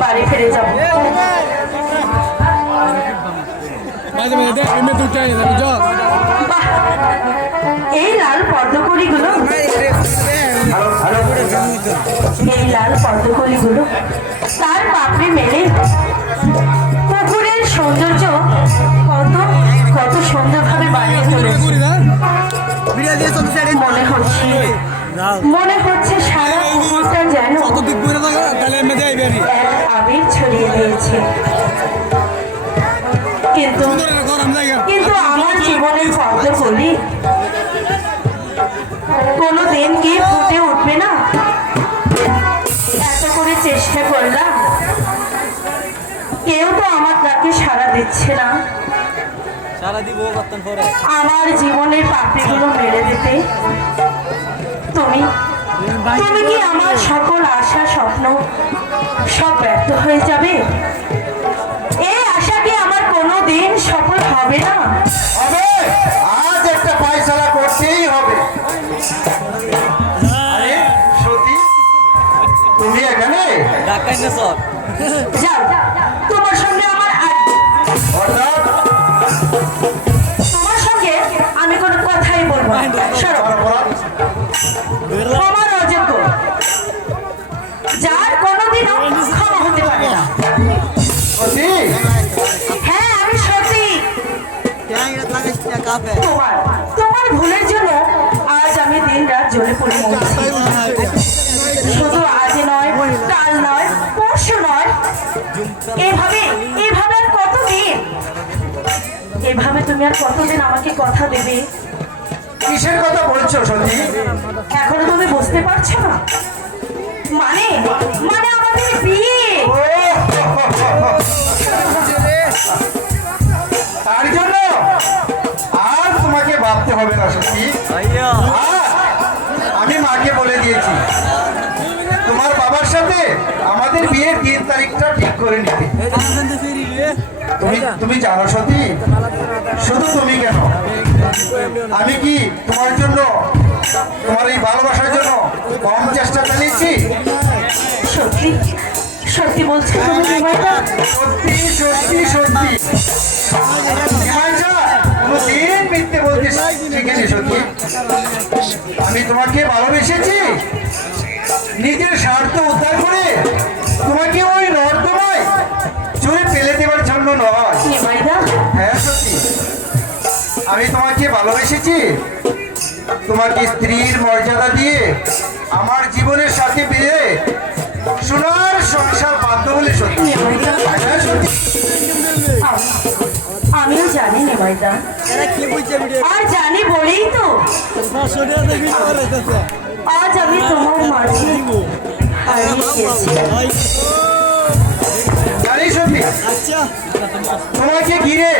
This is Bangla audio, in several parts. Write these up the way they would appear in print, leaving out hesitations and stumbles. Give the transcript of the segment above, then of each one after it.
বাড়ি ফিরে যাব। এই লাল পদ্মকড়িগুলো তার পাপড়ি মেলে পুকুরের সৌন্দর্য কত কত সুন্দরভাবে বানিয়ে তুলেছে। মনে হচ্ছে সারা পুকুরটা যেন এক আবির ছড়িয়ে দিয়েছে। কিন্তু কিন্তু আমার জীবনের পদ্মকলি কোনোদিন কি ফুটে উঠবে না? এত করে চেষ্টা করলাম, কেউ তো আমার ডাকে সাড়া দিচ্ছে না। আমার জীবনের পাপড়িগুলো মেরে দিতে তুমি তুমি কি আমার সকল আশা স্বপ্ন সব ব্যর্থ হয়ে যাবে? এই আশা কি আমার কোনোদিন সফল হবে না? হবে, আজ একটা ফয়সালা করতেই হবে। আরে সতী, তুমি এখানে? যাও, তোমার সঙ্গে আমার তোমার সঙ্গে আমি কোনো কথাই বলবো না। আমার অযোগ্য, যার কোনোদিনও ক্ষমা হতে পারে না। হ্যাঁ, আমি সত্যি। তোমার তোমার ভুলের জন্য আজ আমি দিন রাত জ্বলে পড়ে মরছি। শুধু আজ নয়, কাল নয়, পরশু নয়, এভাবে এভাবে আর কতদিন? এভাবে তুমি আর কতদিন আমাকে কথা দেবে? কিসের কথা বলছো সতী? এখনো তুমি বুঝতে পারছো না? মানে মানে আমাদের বিয়ে। তার জন্য আর তোমাকে ভাবতে হবে না সতী। আমি মাকে বলে দিয়েছি তোমার বাবার সাথে আমাদের বিয়ের 3 তারিখটা ঠিক করে নিতে। তুমি জানো সতী, শুধু তুমি কেন, আমি কি তোমার জন্য, তোমার এই ভালোবাসার জন্য কম চেষ্টা চালিয়েছি? সত্যি সত্যি বলছো তুমি নিমাইদা? সত্যি সত্যি সত্যি নিমাইদা, কোনোদিন মিথ্যে বলতে শিখিনি সত্যি। আমি তোমাকে ভালোবেসেছি নিজের স্বার্থ উদ্ধার করে, তোমাকে ওই নর্দমায় চুরে ফেলে দেওয়ার জন্য নয়। হ্যাঁ সত্যি, আমি তোমাকে ভালোবেসেছি তোমাকে স্ত্রীর মর্যাদা দিয়ে আমার জীবনের সাথে পেয়ে সোনার সংসার বাধ্য বলে সত্যি। আমিও জানি নিমাইদা, আর জানি বলেই তো আজ আমি তোমার মাঝে জানি সত্যি, তোমাকে ঘিরে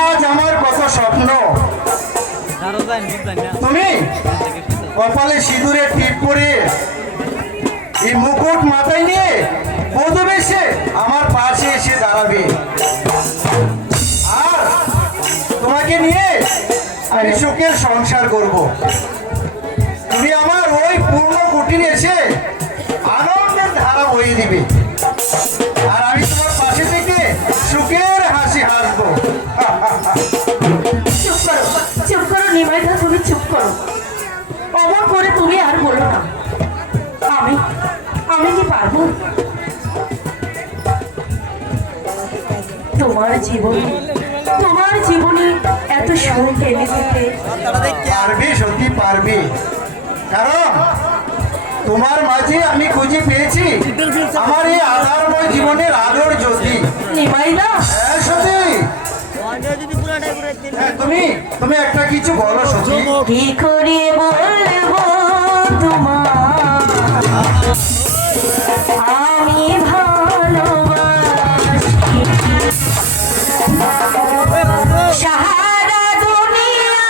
আজ আমার কত স্বপ্ন। তুমি কপালে সিঁদুরের টিপ পরে এই মুকুট মাথায় নিয়ে বধূ বেশে আমার পাশে এসে দাঁড়াবে, আর তোমাকে নিয়ে আমি সুখের সংসার করব। তুমি আমার ওই পূর্ণ কুটিরে এসে আনন্দের ধারা বইয়ে দিবে, আর আমি তোমার পাশে থেকে সুখের হাসি হাসবো। চুপ করো নিমাইদা, তুমি চুপ করো। অমন করে তুমি আর বলো না। আমি আমি কি পারবো তোমার জীবনে এত সুখ এনে দিতে? পারবে সত্যি পারবে, কারণ তোমার মাঝে আমি খুঁজে পেয়েছি আমার এই আধারময় জীবনের আলোর জ্যোতি। নিমাইদা, হ্যাঁ সত্যি, তুমি তুমি একটা কিছু বলো সত্যি। কি করে বলবো তোমার আমি ভালোবাসি, সারা দুনিয়া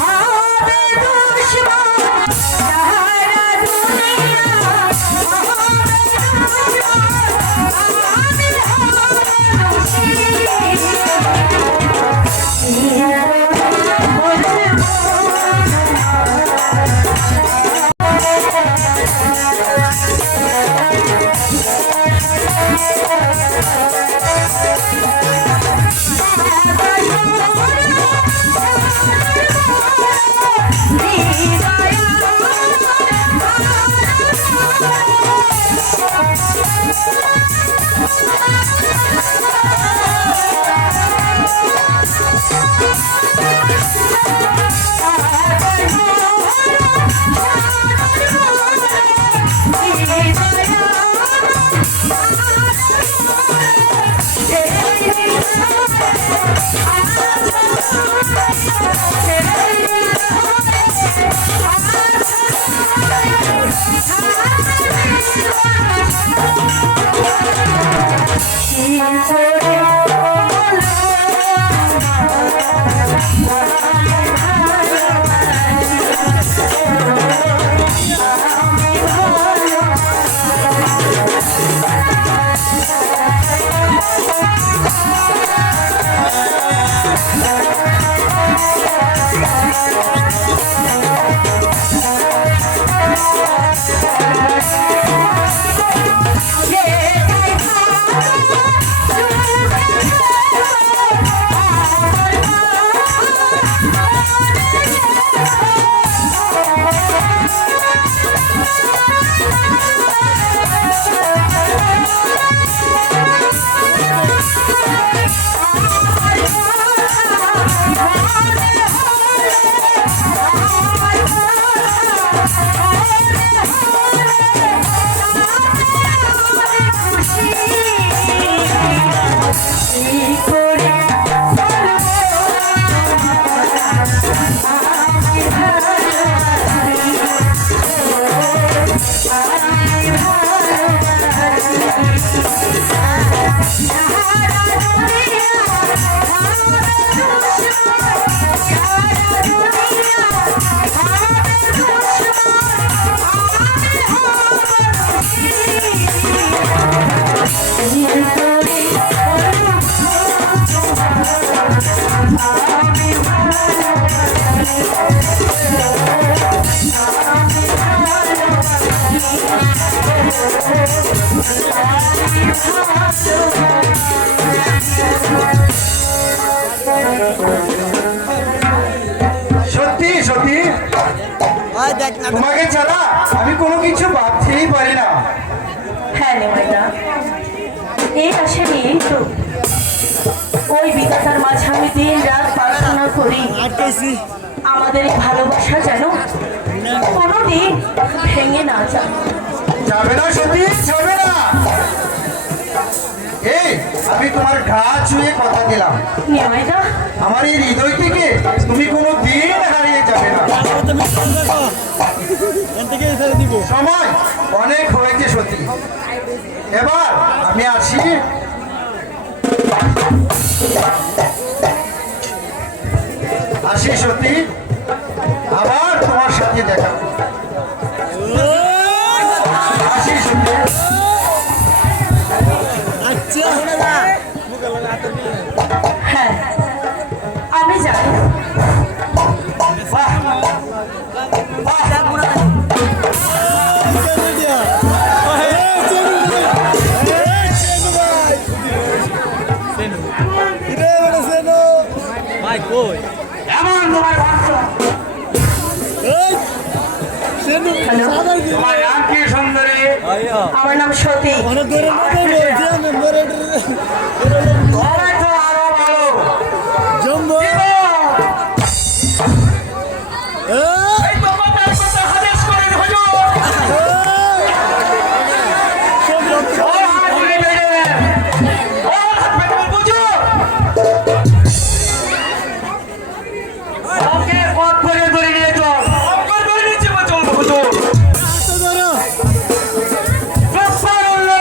হবে দুশ্মন, সারা দুনিয়া হবে দুশ্মন, আমি ভালোবাসি। বলবো সত্যি সত্যি তোমাকে ছাড়া আমি কোনো কিছু ভাবতেই পারি না। হ্যাঁ নিমাইদা, এই আশা নিয়েই তো ওই বিধাতার মাঝে আমি দিন রাত প্রার্থনা করি আমাদের এই ভালোবাসা যেন কোনোদিন ভেঙে না যায়। যাবে না সত্যি, যাবে না। এই আমি তোমার ঘা ছুঁয়ে কথা দিলাম, নিমাইদা, আমার এই হৃদয় থেকে তুমি কোনো দিন হারিয়ে যাবে না। সময় অনেক হয়েছে সত্যি, এবার আমি আসি। আসি সত্যি, আবার তোমার সাথে দেখা করব। আসি সত্যি। হ্যাঁ আমি জানি বাহ, বাহ। এমন তোমার ভাষ্য। হ্যালো, তোমার নাম কি সুন্দরী? আমার নাম সতী। তবে তো আরো ভালো। এই তো কথার কথা হাদিস করেন হুজুর। ওর হাত নিবে রে। ওর হাত নিবে হুজুর। ওকে পথ করে ধরে নিয়ে চল। ওকে ধরে নিয়ে চল হুজুর। প্রস্তাব হলো।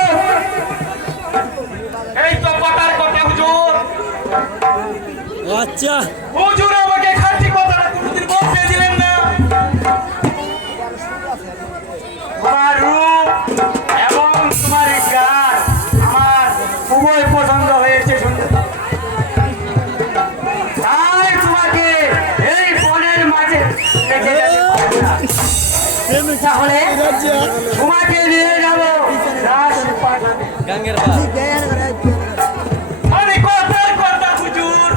এই তো কথার কথা হুজুর। আচ্ছা হুজুর আমাকে খাঁটি কথাটা কোনোদিন বলতে দিলেন না। তোমার রূপ এবং তোমার গান আমার খুবই পছন্দ হয়েছে সুন্দর। তাই তোমাকে এই বনের মাঝে রেখে যেতে পারি না। তাহলে তোমাকে নিয়ে যাবো রাজপাট। গাঙ্গের বা অনেক কথার কথা হুজুর,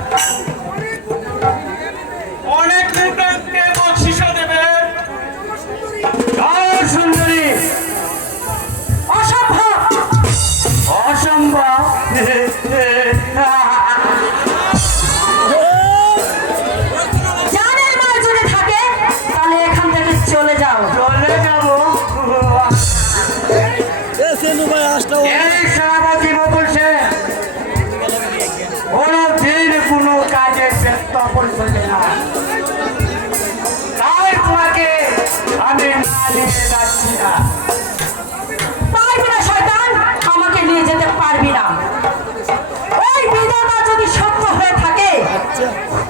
অনেক লোককে বকশিশ দেবেন। আর সুন্দরী অসম্ভব। অসম্ভব। জানের মার যদি থাকে তাহলে এখান থেকে চলে যাও। চলে যাবো। ভাই আসটা এই সেনাপতি বলছে কোনো দিন কোনো কাজে ব্যস্ত করবে না। তাই তোমাকে আমি না নিয়ে যাচ্ছি না। পারবি না শয়তান, আমাকে নিয়ে যেতে পারবি না। ওই বিধাতা যদি সত্য হয়ে থাকে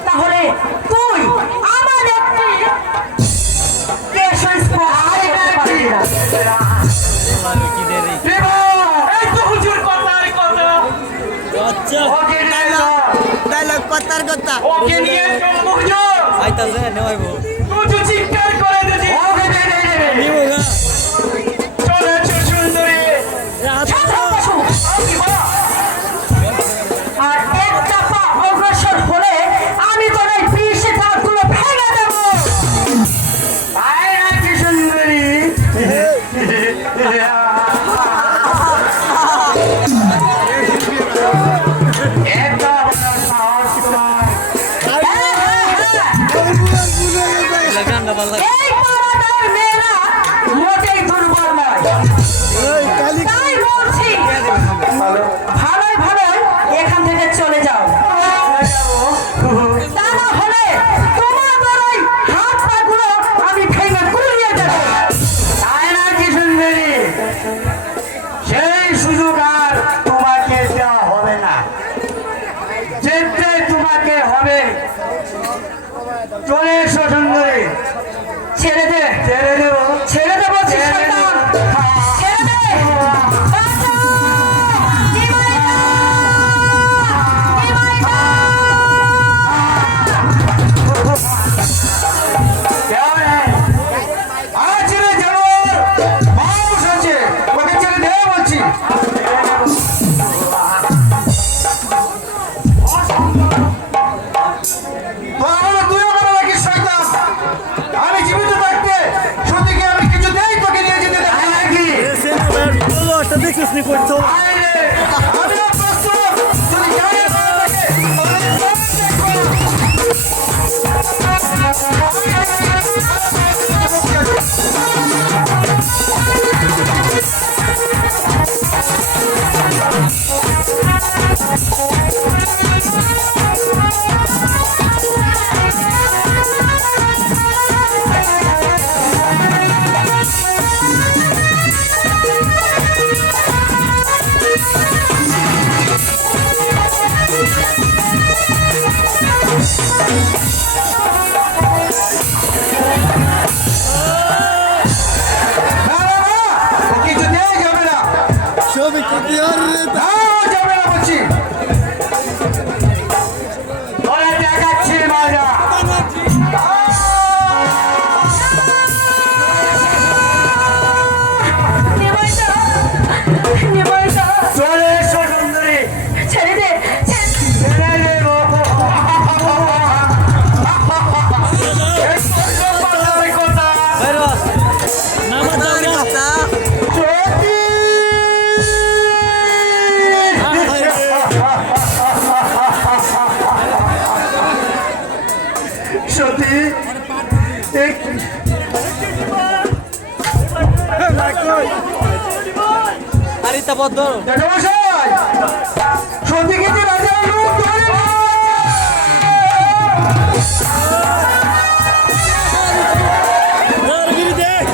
তাহলে তুই আমার একটি কেশ স্পর্শ করতে পারবি না। কি দেরি দেবো, এই তো হুজুর কথার কথা। আচ্ছা ওকে নিয়ে যাও। ডায়লগ কথার কথা ওকে নিয়ে চলবো হুজুর। আইতাছে নেওয়াইবো তুই চিৎকার করে দিছি। ওকে দে দে দে। নিবো গা চলেছে সুন্দরী। সাবধান বসো। কি বলো? আর একটা পা অগ্রসর হলে আমি তোর এই পিসে দাঁতগুলো ভেঙে দেবো। আয় নাকি সুন্দরী। এত বড় সাহস তোমার। হ্যাঁ, হ্যাঁ, হ্যাঁ। লাগান্ডা বাল্লা এই পাড়াটার মেয়েরা মোটেই দুর্বল নয়। তাই বলছি ভালোই ভালোই এখান থেকে চলে যাও। তা না হলে তোমাদের ওই হাত চলে এসো সুন্দরী। ছেড়ে দে, ছেড়ে দেবো। ছেড়ে দে বলছি ছেড়ে শয়তান। দেবো। ছেড়ে দে। বাঁচাও! নিমাইদা! নিমাইদা! क्या है? आज रे জানোয়ার মানুষ আছে, ওকে ছেড়ে দে বলছি। তো আমার তুইও বড় নাকি শয়তান? আমি জীবিত থাকতে সত্যিকে আমি কিছুতেই তোকে নিয়ে যেতে দেব না নাকি? একটা দেখিস নি করছো আয় রে, আমিও প্রস্তুত। যদি গায়ে পড়ে থাকে, তাহলে সব দেখবো। না, না, না, ও কিছুতেই যাবে না। ছবি কি আর না, ও যাবে না বলছি। ওরা দেখাচ্ছি মজা। নিমাইদা! নিমাইদা! চলে এসো সুন্দরী। ছেড়ে দে, ছেড়ে দে। ছেড়ে দেবো। এই সহ্য করতে কথা। সত্যি। সত্যি এক- আরিতা বদ্ধ জ্যাঠামশাই, সত্যিকে যে রাজার রূপ ধরে দেখ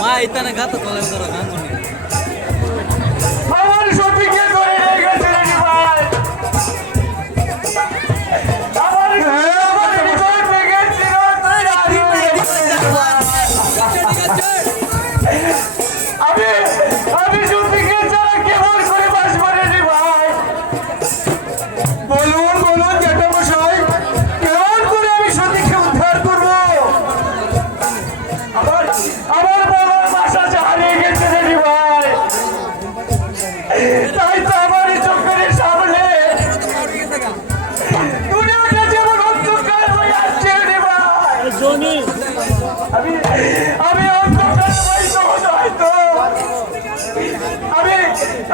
মা ইতানে ঘাত কলে ধরো গান শুনি আমার সত্যিকে ধরে নিয়ে গেছে নাকি ভাই? আমার হৃদয় ভেঙেছিল, তাই রাজি হয়ে গেছে। আমি সত্যিকে ছাড়া কেমন করে বাঁচবো রে ভাই? বলুন বলুন জ্যাঠামশাই, কেমন করে আমি সত্যিকে উদ্ধার করবো? আমার বড় বাসা হারিয়ে গেছে রে ভাই। তাই তো আমার এই চোখের সামনে দুনিয়াটা যেমন অন্ধকার হয়ে আসছে রে ভাই। জনি আমি অন্ধকার হয়তো হয়তো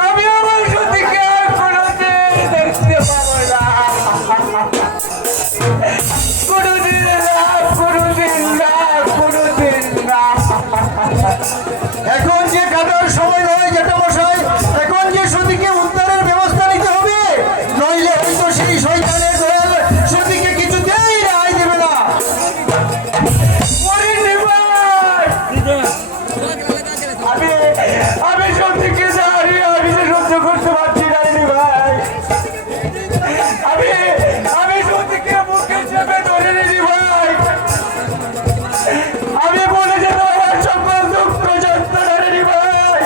আমি আমার সত্যিকে আর কোনোদিন দেখতে পাবো না। কোনোদিন না, কোনোদিন না, কোনোদিন না। এখন যে কাটার সময় নয় জ্যাঠামশাই, এখন যে সতীকে উদ্ধারের ব্যবস্থা নিতে হবে, নইলে হয়তো সেই শয়তানের দয়াল সতীকে কিছুতেই রেহাই দেবে না। ওরে নিমাই! আমি সত্যিকে জানি, আমি যে সহ্য করতে পারছি না রে ভাই। আমি সত্যিকে বুকে চেপে ধরে নি ভাই। আমি বলে যেতে আমার সকল দুঃখ যন্ত্রণা রে ভাই।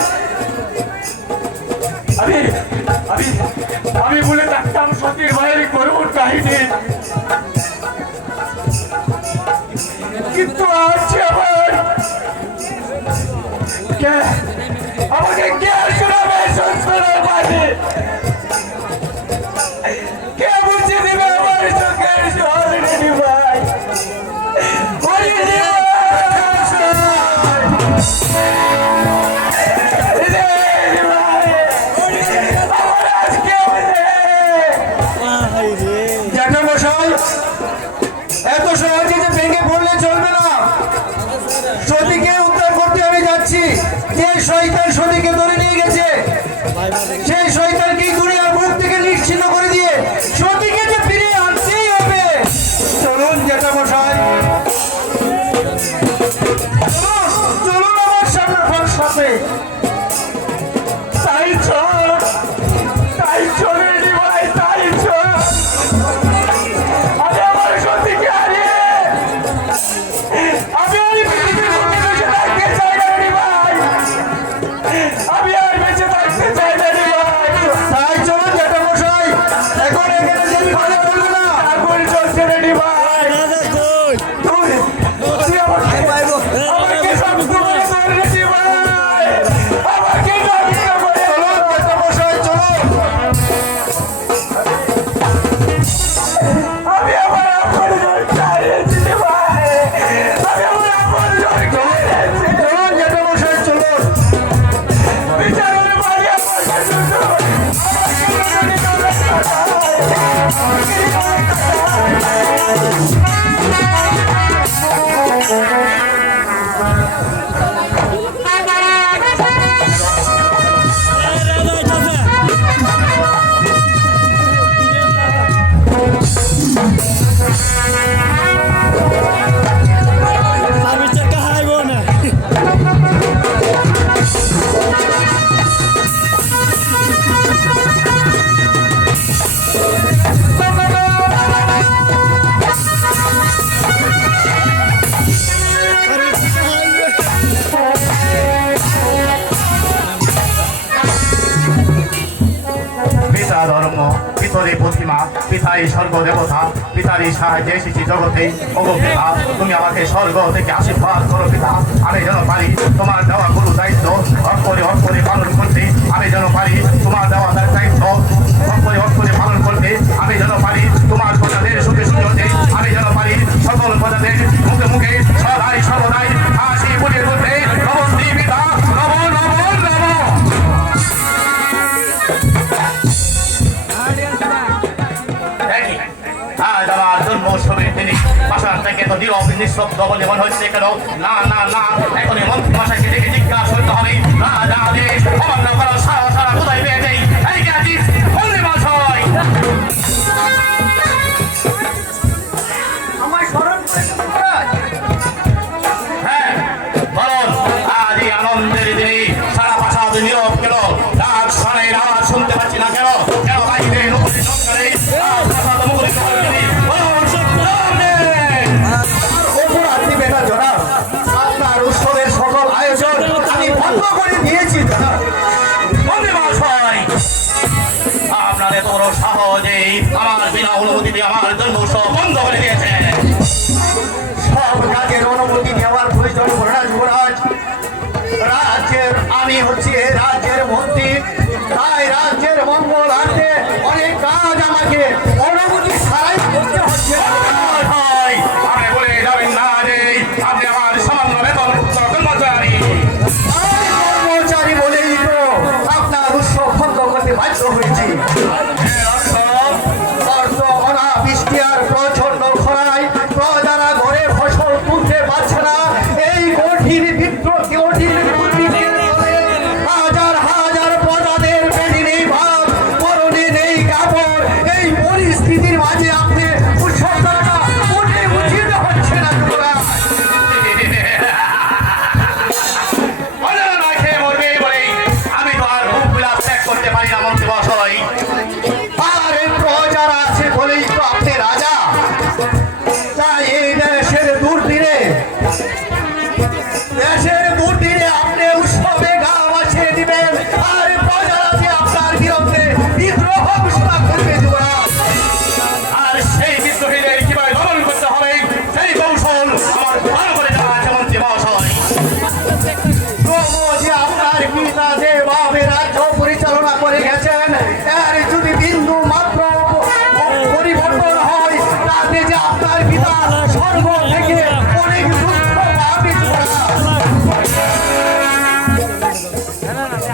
আমি বলে থাকতাম সতীর ভাইয়ের করুণ কাহিনী, কিন্তু আজ আমার আমাকে কে শোনাবে যন্ত্রণার মাঝে? কে বুঝে দিবে আমার চোখের জল রে ভাই? ওরে জ্যাঠামশাই, এত সহজে যে ভেঙে পড়লে চলবে না। সতীকে উদ্ধার করতে আমি যাচ্ছি। যে শয়তান সতীকে ধরে নিয়ে গেছে, সেই শয়তানকে দুনিয়ার মুখ থেকে নিশ্চিহ্ন করে দিয়ে সতীকে যে ফিরিয়ে আনতেই হবে। চলুন জ্যাঠামশাই, চলুন আমার সাথে। তুই আমাকে আমাকে সব করে দিয়েছিস ভাই। আমাকে নষ্ট করে চলো জ্যাঠামশাই, চলো। আমি আমার আপনজন হারিয়েছি ভাই। আমি আমার আপনজন হারিয়েছি। চলো জ্যাঠামশাই, চলো। বিচারের বাড়ি আমার কাছে চলো। পিতা ধর্ম, পিতরে প্রতিমা, পিতাই স্বর্গ দেবতা, পিতারই সাহায্যে এসেছি জগতে। ওগো পিতা, তুমি আমাকে স্বর্গ থেকে আশীর্বাদ করো পিতা। আমি যেন পারি তোমার দেওয়া গুরু দায়িত্ব অক্ষরে পালন করতে। আমি যেন পারি তোমার দেওয়া দায়িত্ব অক্ষরে পালন করতে। আমি যেন পারি তোমার প্রজাদের সুখে সুখে। আমি যেন পারি সকল প্রজাদের মুখে মুখে সদাই সর্বদাই হাসি ফুটিয়ে তুলতে। নমস্তে পিতা, নম নম নম। আজ আমার জন্মোৎসবের দিনে বাসার থেকে তো নীরব নিঃশব্দ বলে মনে হচ্ছে কেন? না না না, এখনই মন্ত্রী মশাইকে ডেকে জিজ্ঞাসা করতে হবে। না না দেশ অমান্য করার সারা সারা কোথায় পেয়ে যাই? এইকে আছিস মন্ত্রী মশাই? আমায় স্মরণ করেছো মহারাজ? হ্যাঁ বলুন, আজ এই আনন্দের দিনে সারা বাসা নীরব কেন? রাত শোনে, রাত শুনতে পাচ্ছি না কেন? কেন বাইরে নদী সরকারে রাত বাসা তো মুখরিত হয়নি? বলুন অপরাধ দিবে না জনাব। আপনার উৎসবের সকল আয়োজন আমি বন্ধ করে দিয়েছি জনাব। মন্ত্রী মশাই, আপনার এত বড় সহজেই আমার বিনা অনুমতিতে আমার জন্ম উৎসব বন্ধ করে দিয়েছে। সব কাজের অনুমতি নেওয়ার প্রয়োজন পড়ে না যুবরাজ। রাজ্যের আমি হচ্ছি এই রাজ্যের মন্ত্রী, তাই রাজ্যের মঙ্গলার্থে অনেক কাজ আমাকে অনুমতি ছাড়াই করতে হচ্ছে। মশাই, আপনি বলে যাবেন না যে আপনি আমার সামান্য বেতনভুক্ত কর্মচারী। আমি কর্মচারী বলেই তো আপনার উৎসব বন্ধ করতে বাধ্য হয়েছি। এর অর্থ অর্থ অনাবৃষ্টি আর প্রচন্ড খরায় প্রজারা ঘরে ফসল তুলতে পারছে না। এই কঠিন দুর্ভিক্ষের ফলে হাজার হাজার প্রজাদের পেটে নেই ভাত, পরনে নেই কাপড়। এই পরিস্থিতির মাঝে আপনি উৎসবটা উঠে উচিত হচ্ছে না যুবরাজ। অজানা না খেয়ে মরবে বলেই আমি তো আর ভোগ বিলাস ত্যাগ করতে পারি না মন্ত্রী মশাই। আর এই প্রজারা আছে বলেই তো আপনি রাজা। তাই এই দেশের দুর্দিনে আপনি উৎসবে গা ভাসিয়ে দিবেন। আর প্রজারা যে আপনার বিরুদ্ধে বিদ্রোহ ঘোষণা করবে যুবরাজ। আর সেই বিদ্রোহীদের কিভাবে দমন করতে হবে সেই কৌশল আমার ভালো করে জানা আছে মন্ত্রী মশাই। তবু যে আপনার পিতা যেভাবে রাজ্য পরিচালনা করে গেছেন, এর যদি বিন্দু মাত্র পরিবর্তন হয়, তাতে যে আপনার পিতা স্বর্গ থেকে অনেক দুঃখ পাবে যুবরাজ।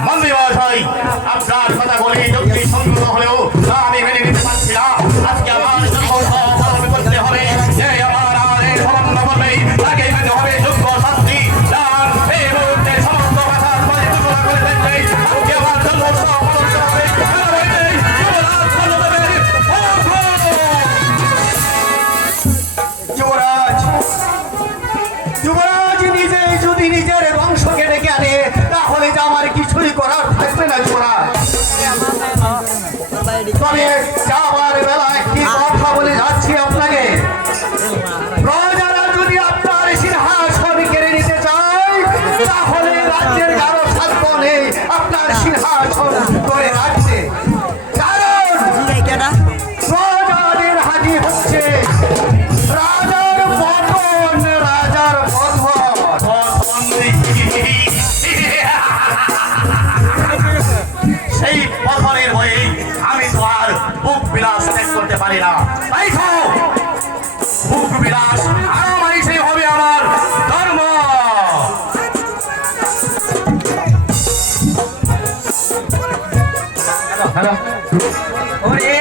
মন্ত্রী মশাই, আপনার কথা বলে যুক্তি সঙ্গত হলেও তা আমি মেনে নিতে পারছি না। আজকে আমার জন্মোৎসব পালন করতে হবে। যে আমার আদেশ অমান্য করবে তাকে পেতে হবে যোগ্য শাস্তি। যার এই মুহূর্তে সমস্ত ভাষার বাড়ি ঘোষণা করে দিচ্ছে আজকে আমার জন্মোৎসব পালন করতে হবে। যুবরাজ বল্লভদেবের যুবরাজ যুবরাজ নিজেই যদি নিজের বংশকে ডেকে আনে, তাহলে যে আমার কিছুই করার থাকবে না যুবরাজ। তবে যাওয়ার বেলা একটি কথা বলে যাচ্ছি আপনাকে। প্রজারা যদি আপনার সিংহাসন কেড়ে নিতে চায়, তাহলে রাজ্যের কারো সাধ্য নেই আপনার সিংহাসন ধরে রাখতে। কারণ প্রজাদের হাজি হচ্ছে রাজার পদ পারি না। তাই তো ভোগ বিলাস আরামাইশেই হবে আমার ধর্ম। হ্যালো ওরে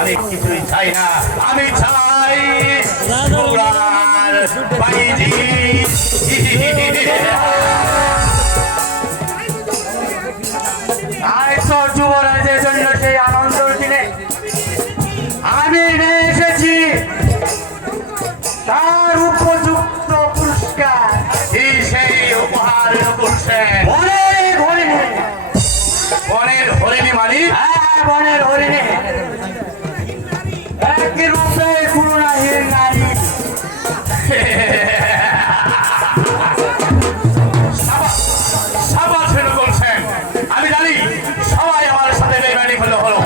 আমি কিছুই চাই না, আমি চাই সোনার বাইজি। তাই তো যুবরাজের জন্য সেই আনন্দের দিনে আমি নিয়ে এসেছি তার উপযুক্ত পুরস্কার। এই সেই উপহার করছেন বনের হরিণী। বনের হরিণী মানে? হ্যাঁ, বনের হরিণী। এক রূপে গুণাহীন নারী। সাবাস বলছেন। আমি জানি সবাই আমার সাথে বেমানি হলো হলো,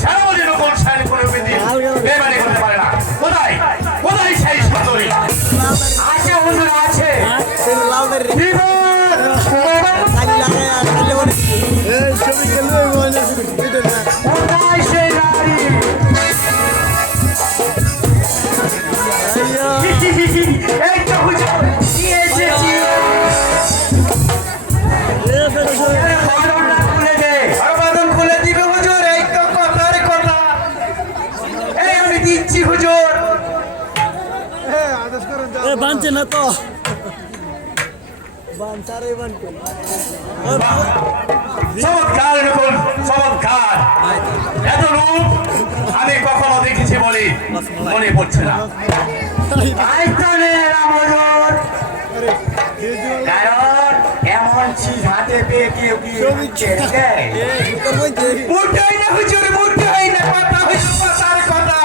শ্যামলী বলছেন কোনো বিধি বেমানি করতে পারে না। কোথায় কোথায় সেই সুন্দরী? আছে হুজুর, আছে। কোথায় সেই নারী? এই তো হুজুর, নিয়ে এসেছি। খুলে দে। বাদন খুলে দিবে হুজুর, এই তো কথার কথা। এই আমি দিচ্ছি হুজুর। বানছে না তো বানচারে বানছে চমৎকার নকুল, চমৎকার। এত রূপ আমি কখনো দেখেছি বলে মনে পড়ছে না। তাই তো রে রাম হুজুর, কারণ এমন চিজ হাতে পেয়ে কেউ কি ছেড়ে দেয়? মুঠোই না হুজুর, মুঠোই না। কথা হইল কথার কথা।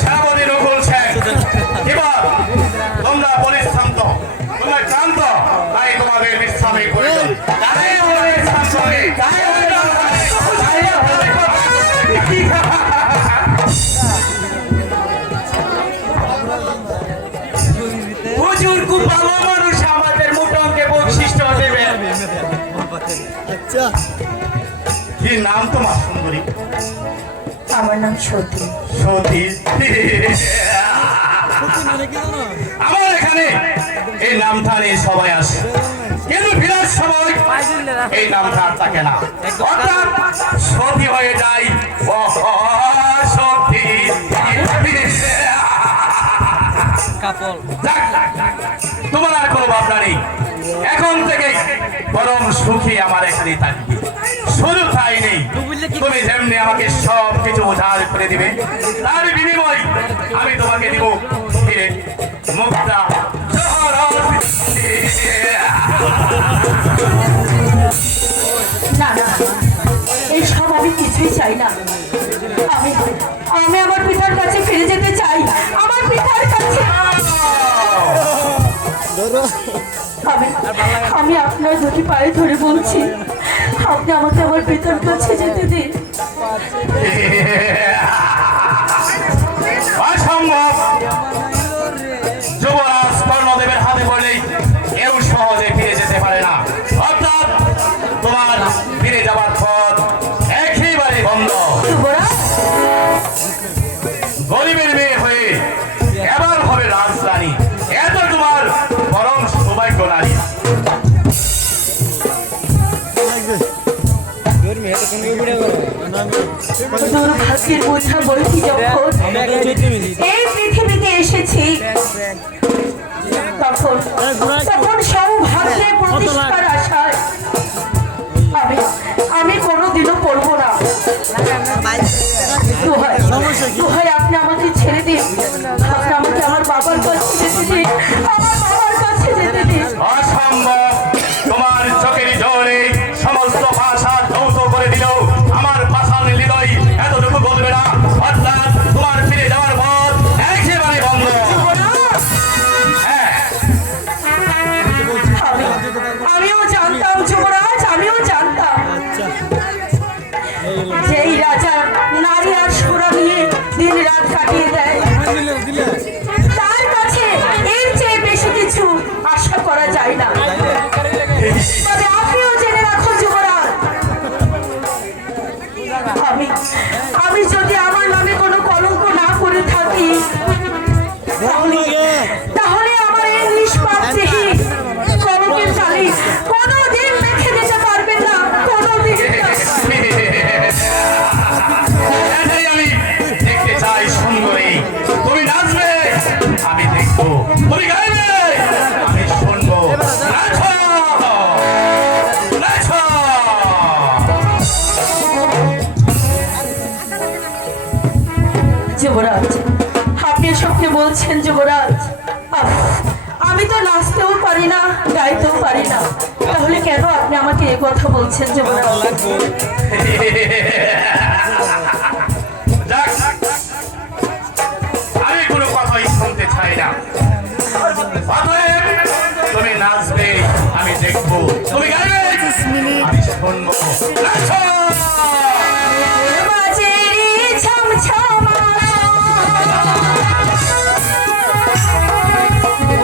শ্যামলী নকুল সেন, এবার তোমরা পরিশ্রান্ত, তোমরা ক্লান্ত, তাই তোমাদের বিশ্রামের প্রয়োজন। তাই আমাদের শাসনে, তাই হুজুর খুব ভালো মানুষ, আমাদের মুঠোকে বৈশিষ্ট্য দেবেন। আচ্ছা কি নাম তোমার সুন্দরী? আমার নাম সতী। সতী। মানে কি জানো আমার এখানে এই নামটা নিয়ে সবাই আসে, কিন্তু বিরাট সময় এই নামটা আর থাকে না, অর্থাৎ সতী হয়ে যায় সতী। তোমার আর কোনো ভাবনা নেই, এখন থেকে পরম সুখী আমার এখানে থাকবে। শুধু তাই নেই, তুমি যেমনি আমাকে সব কিছু উদ্ধার করে দিবে, তার বিনিময় আমি তোমাকে দিব ফিরে মুক্তা। না না, এইসব আমি কিছুই চাই না। আমি আমি আমার পিতার কাছে ফিরে যেতে চাই, আমার পিতার কাছে। ধরো আমি আমি আপনার দুটি পায়ে ধরে বলছি, আপনি আমাকে আমার পিতার কাছে যেতে দিন। অসম্ভব। যুবরাজ কর্ণদেবের হাতে পড়লেই কেউ সহজে ফিরে যেতে পারে না, অর্থাৎ তোমার ফিরে যাবার পথ একেবারে বন্ধ। যুবরাজ, গরিবের মেয়ে হয়ে এবার হবে রাজরানী, এত তোমার পরম সৌভাগ্য নারী। দুর্ভাগ্যের বোঝা বইটি যখন এই পৃথিবীতে এসেছি, তখন তখন সৌভাগ্যের প্রতিষ্ঠার আশায় আমি আমি কোনোদিনও পড়বো না। দোহাই দোহাই, আপনি আমাকে ছেড়ে দিন, আপনি আমাকে আমার বাবার কাছে যেতে দিন, আমার বাবার কাছে যেতে দিন। অসম্ভব। তোমার চোখের জোরে সমস্ত ভাষা ধৌত করে দিল, আমার পাষাণ হৃদয় এতটুকু বলবে না, অর্থাৎ তোমার ফিরে যাওয়ার পথ একেবারে বন্ধ। হ্যাঁ, আমিও জানতাম যুবরাজ, আমিও জানতাম আচ্ছা যে এই রাজা নারী আর সুরা নিয়ে দিন রাত কাটিয়ে দেয়, দিলে তার কাছে এর চেয়ে বেশি কিছু আশা করা যায় না। তবে আপনিও জেনে রাখুন যুবরাজ, আমি আমি যদি আমার নামে কোনো কলঙ্ক না করে থাকি, তাহলে তাহলে আমার এই নিষ্পাপ দেহি কলঙ্কের চালি কোনোদিন মেখে দিতে পারবেন না, কোনোদিন না। এটাই আমি দেখতে চাই সুন্দরী। তুমি নাচবে, আমি দেখবো। তুমি গাইবে, আমি শুনবো। নাচো, নাচো। যুবরাজ, আপনি সবকে বলছেন যুবরাজ, আহ, আমি তো নাচতেও পারি না, গাইতেও পারি না, তাহলে কেন আপনি আমাকে এই কথা বলছেন যুবরাজ? যাক, আমি কোনো কথাই শুনতে চাই না। অতএব তুমি নাচবে, আমি দেখবো। তুমি গাইবে, আমি শুনবো। নাচো। বাজে রে ছমছমা,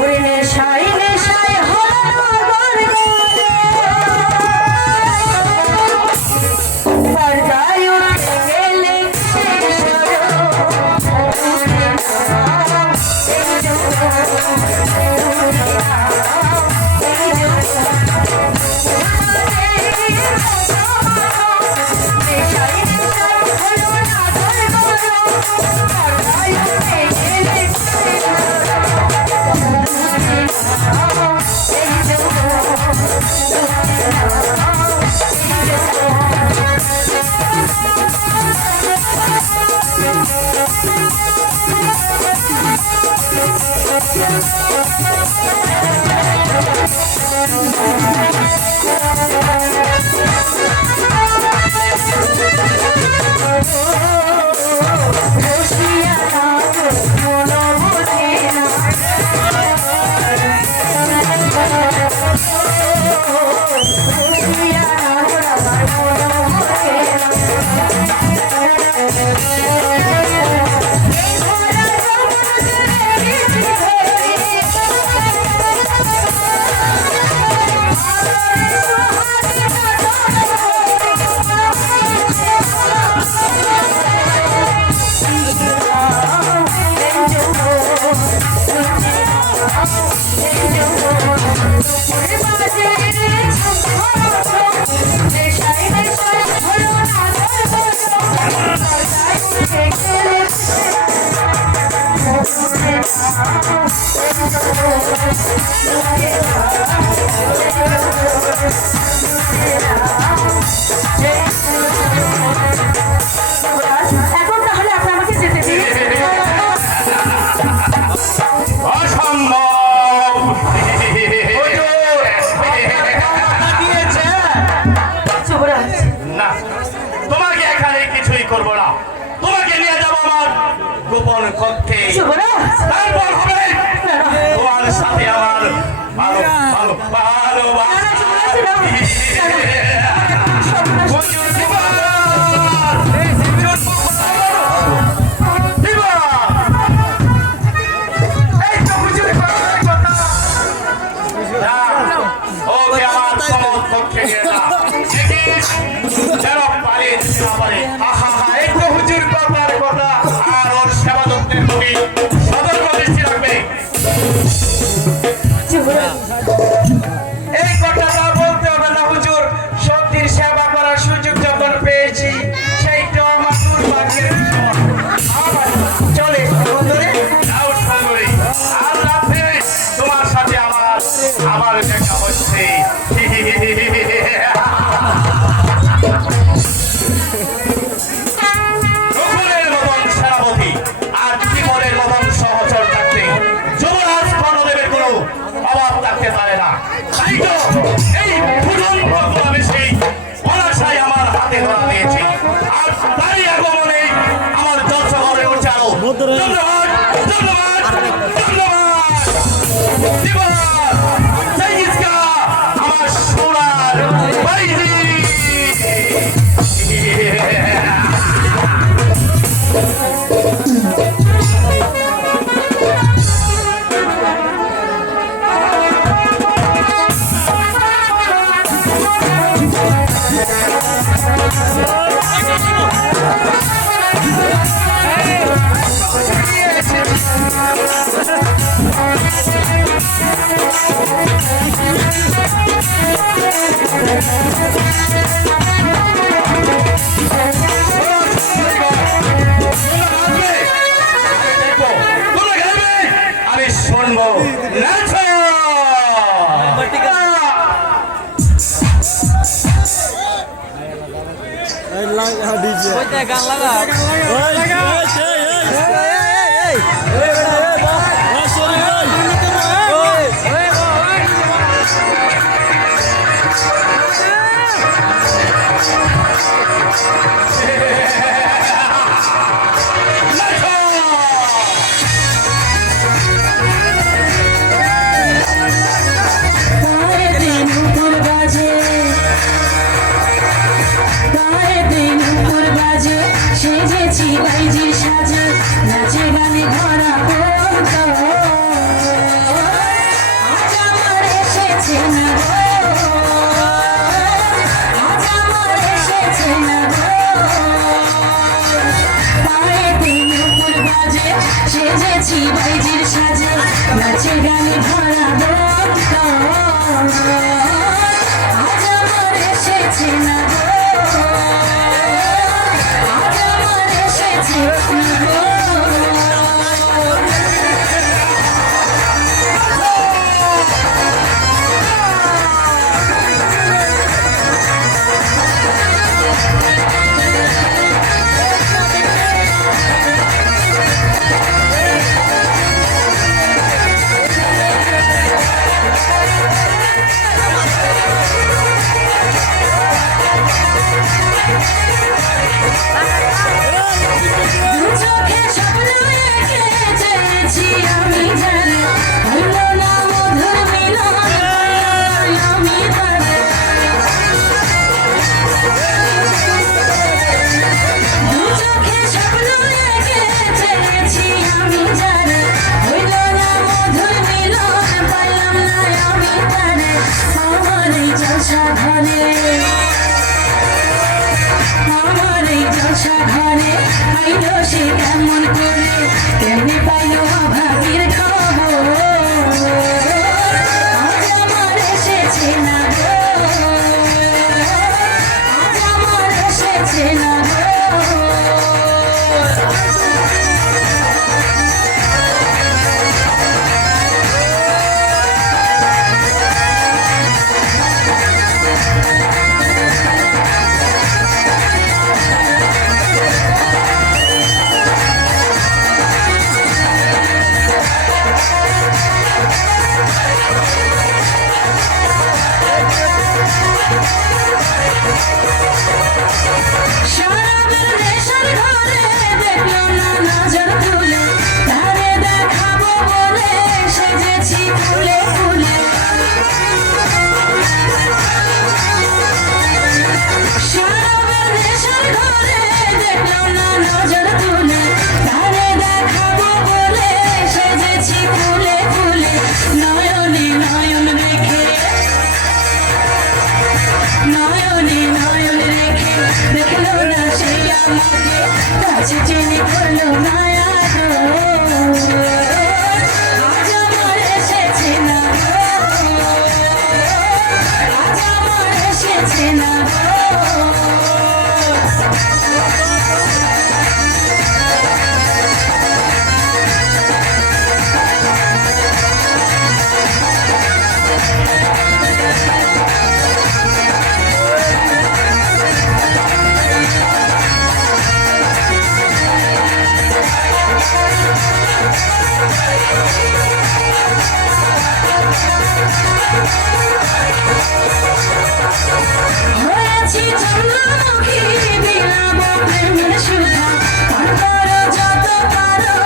ওরে নেশায় নেশায় হলো গর্ব, পর্দায় উঠে গেলে এখন তাহলে আপনি আমাকে যেতে দিন। অসম্ভব। যুবরাজ, না, তোমাকে এখানে কিছুই করবো না, তোমাকে নিয়ে যাবো আমার গোপন কক্ষে। যুবরাজ, তারপর হবে তোমার ধরে ধন্যবাদ ধন্যবাদ ধন্যবাদ দিবস সাইজিসকা আমার সোনার বাইজি আমি শুনবো নাচো ডিজে গান লাগা সেজেছি বাইজির সাজে নাচে গানে ভরা আজ আমার এসেছে না গো আজ আমার এসেছে না গো পায়েতে নুপুর বাজে সেজেছি বাইজির সাজে নাচে গানে ভরা আজ আমার এসেছে না গো চোখে স্বপ্ন এঁকেছি আমি জানি হইল না মধুর মিলন আমি তারে দু চোখে স্বপ্ন এঁকেছি আমি জানি হইল না মধুর মিলন পাইলাম না আমি তারে আমার এই জলসা ঘরে আমার এই জলসা ঘরে পাইল সে কেমন করে কেমনি পাইল অভাগীর খবর আজ আমার এসেছে না গো আজ আমার এসেছে না গো শরাবের নেশার ঘরে দেখলো না নজর তুলে তারে দেখাবো বলে সেজেছি ফুলে ফুলে শরাবের নেশার ঘরে দেখলো না নজর তুলে তারে দেখাবো বলে সেজেছি ফুলে ফুলে নয়নে নয়ন রেখে নয়নে নয়ন রেখে দেখলো না সে আমাকে কাছে টেনে করলো মায়া গো আজ আমার এসেছে না গো আজ আমার এসেছে না গো হয়েছি চন্দ্রমুখী বিলাব প্রেমের সুধা পার করো যত পারো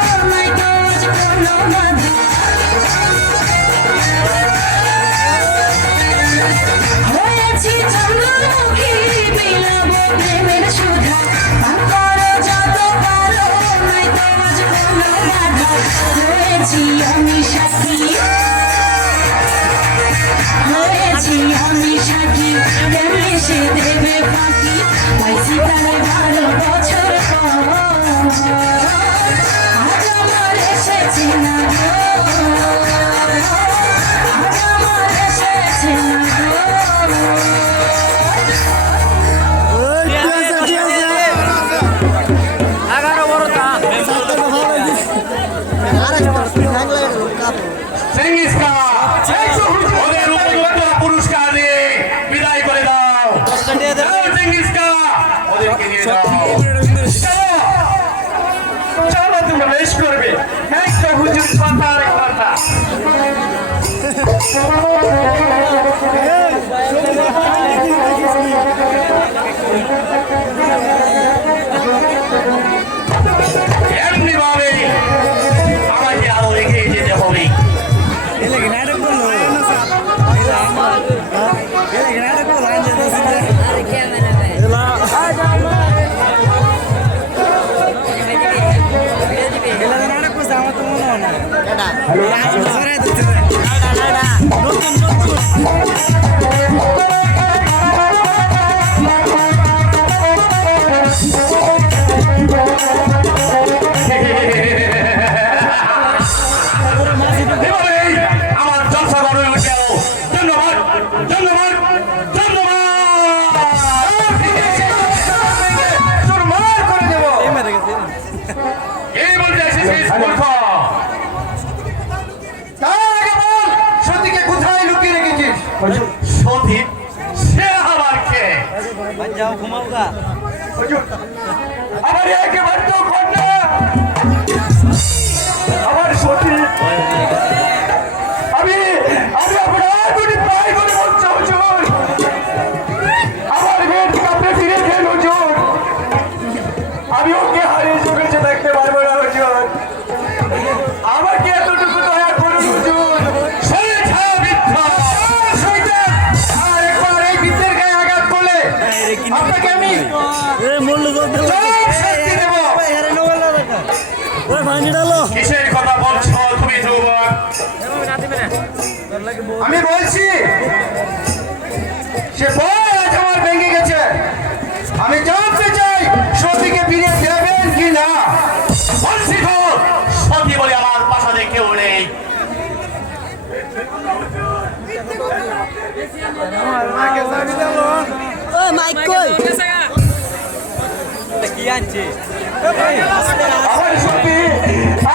এসে দেবে ফাঁকি পাইছি প্রাণে 12 বছর আজ আমার এসেছে না গো, আজ আমার এসেছে না গো। চেঙ্গিস খান ওদের উপযুক্ত পুরস্কার দিয়ে বিদায় করে দাও। যাও চেঙ্গিস খান, ওদেরকে নিয়ে যাও। চলো তোমরা বেশ করবে একটা হুজুর কথা আর কথা এমনি ভাবে আমাকে আরো এগিয়ে যেতে হবে। এভাবেই আমার জলসা গড়ে উঠে গেল। ধন্যবাদ, ধন্যবাদ, ধন্যবাদ। তোর মার করে দেবো এই বলতে এসেছিস মূর্খ। তার আগে বল সতীকে কোথায় লুকিয়ে রেখেছিস? সতী সে আবার কে? হুজুর আমার একেবারে তো কন্যা আমার সতী আমি আমি আপনার দুটি পায়ে করে বলছি হুজুর আমার মেয়ের কাপড়ে ফিরে গেল হুজুর আমি ওকে হারিয়ে চোখে দেখতে পারবো না হুজুর আমাকে এতটুকু দয়া করুন হুজুর ছেড়ে ছাড়া মিথ্যা। আর একবার এই বিদ্যের গায়ে আঘাত করলে আপনাকে আমি শাস্তি দেবো কিসের কথা বলছো তুমি যুবক? আমি বলছি সে বই আজ আমার ভেঙে গেছে আমি জানতে চাই সতীকে ফিরে দেবেন কি না বলছি তো সতী বলে আমার পাশাতে কেউ নেই।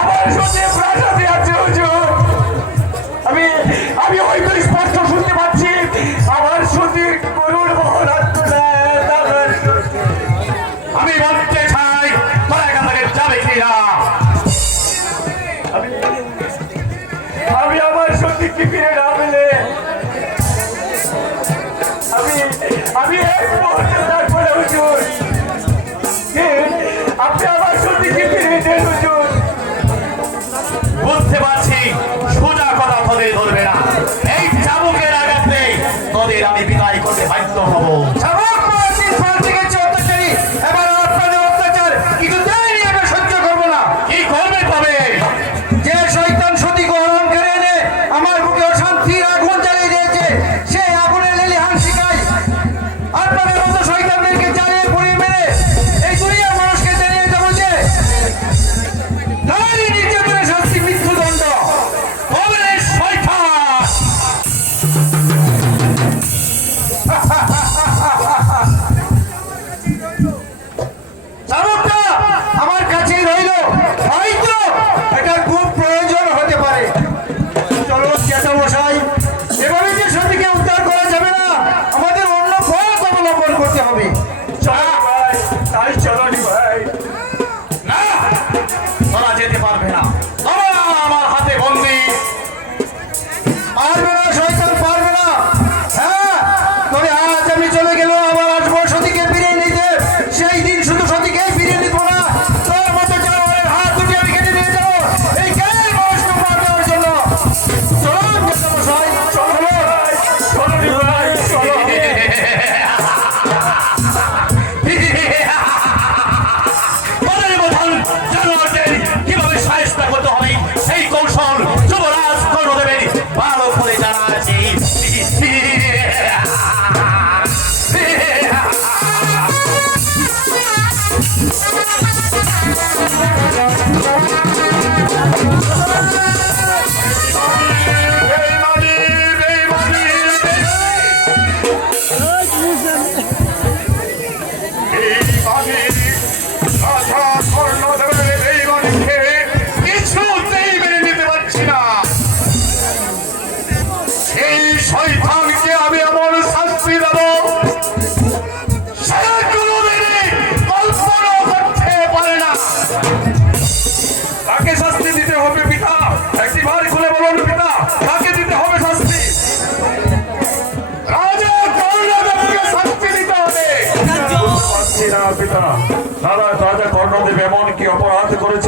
আমার সতী প্রাসাদে আছে হুজুর আমি আমি ওই তো স্পষ্ট শুনতে পাচ্ছি আমার সতীর করুণ মোহন আমি বলতে চাই তোরা এখান থেকে যাবে কিনা? আমি আমার সতীকে ফিরে না পেলে আমি এক মুহূর্তে থাকবো না হুজুর আপনি আমার সতীকে ফিরে দেন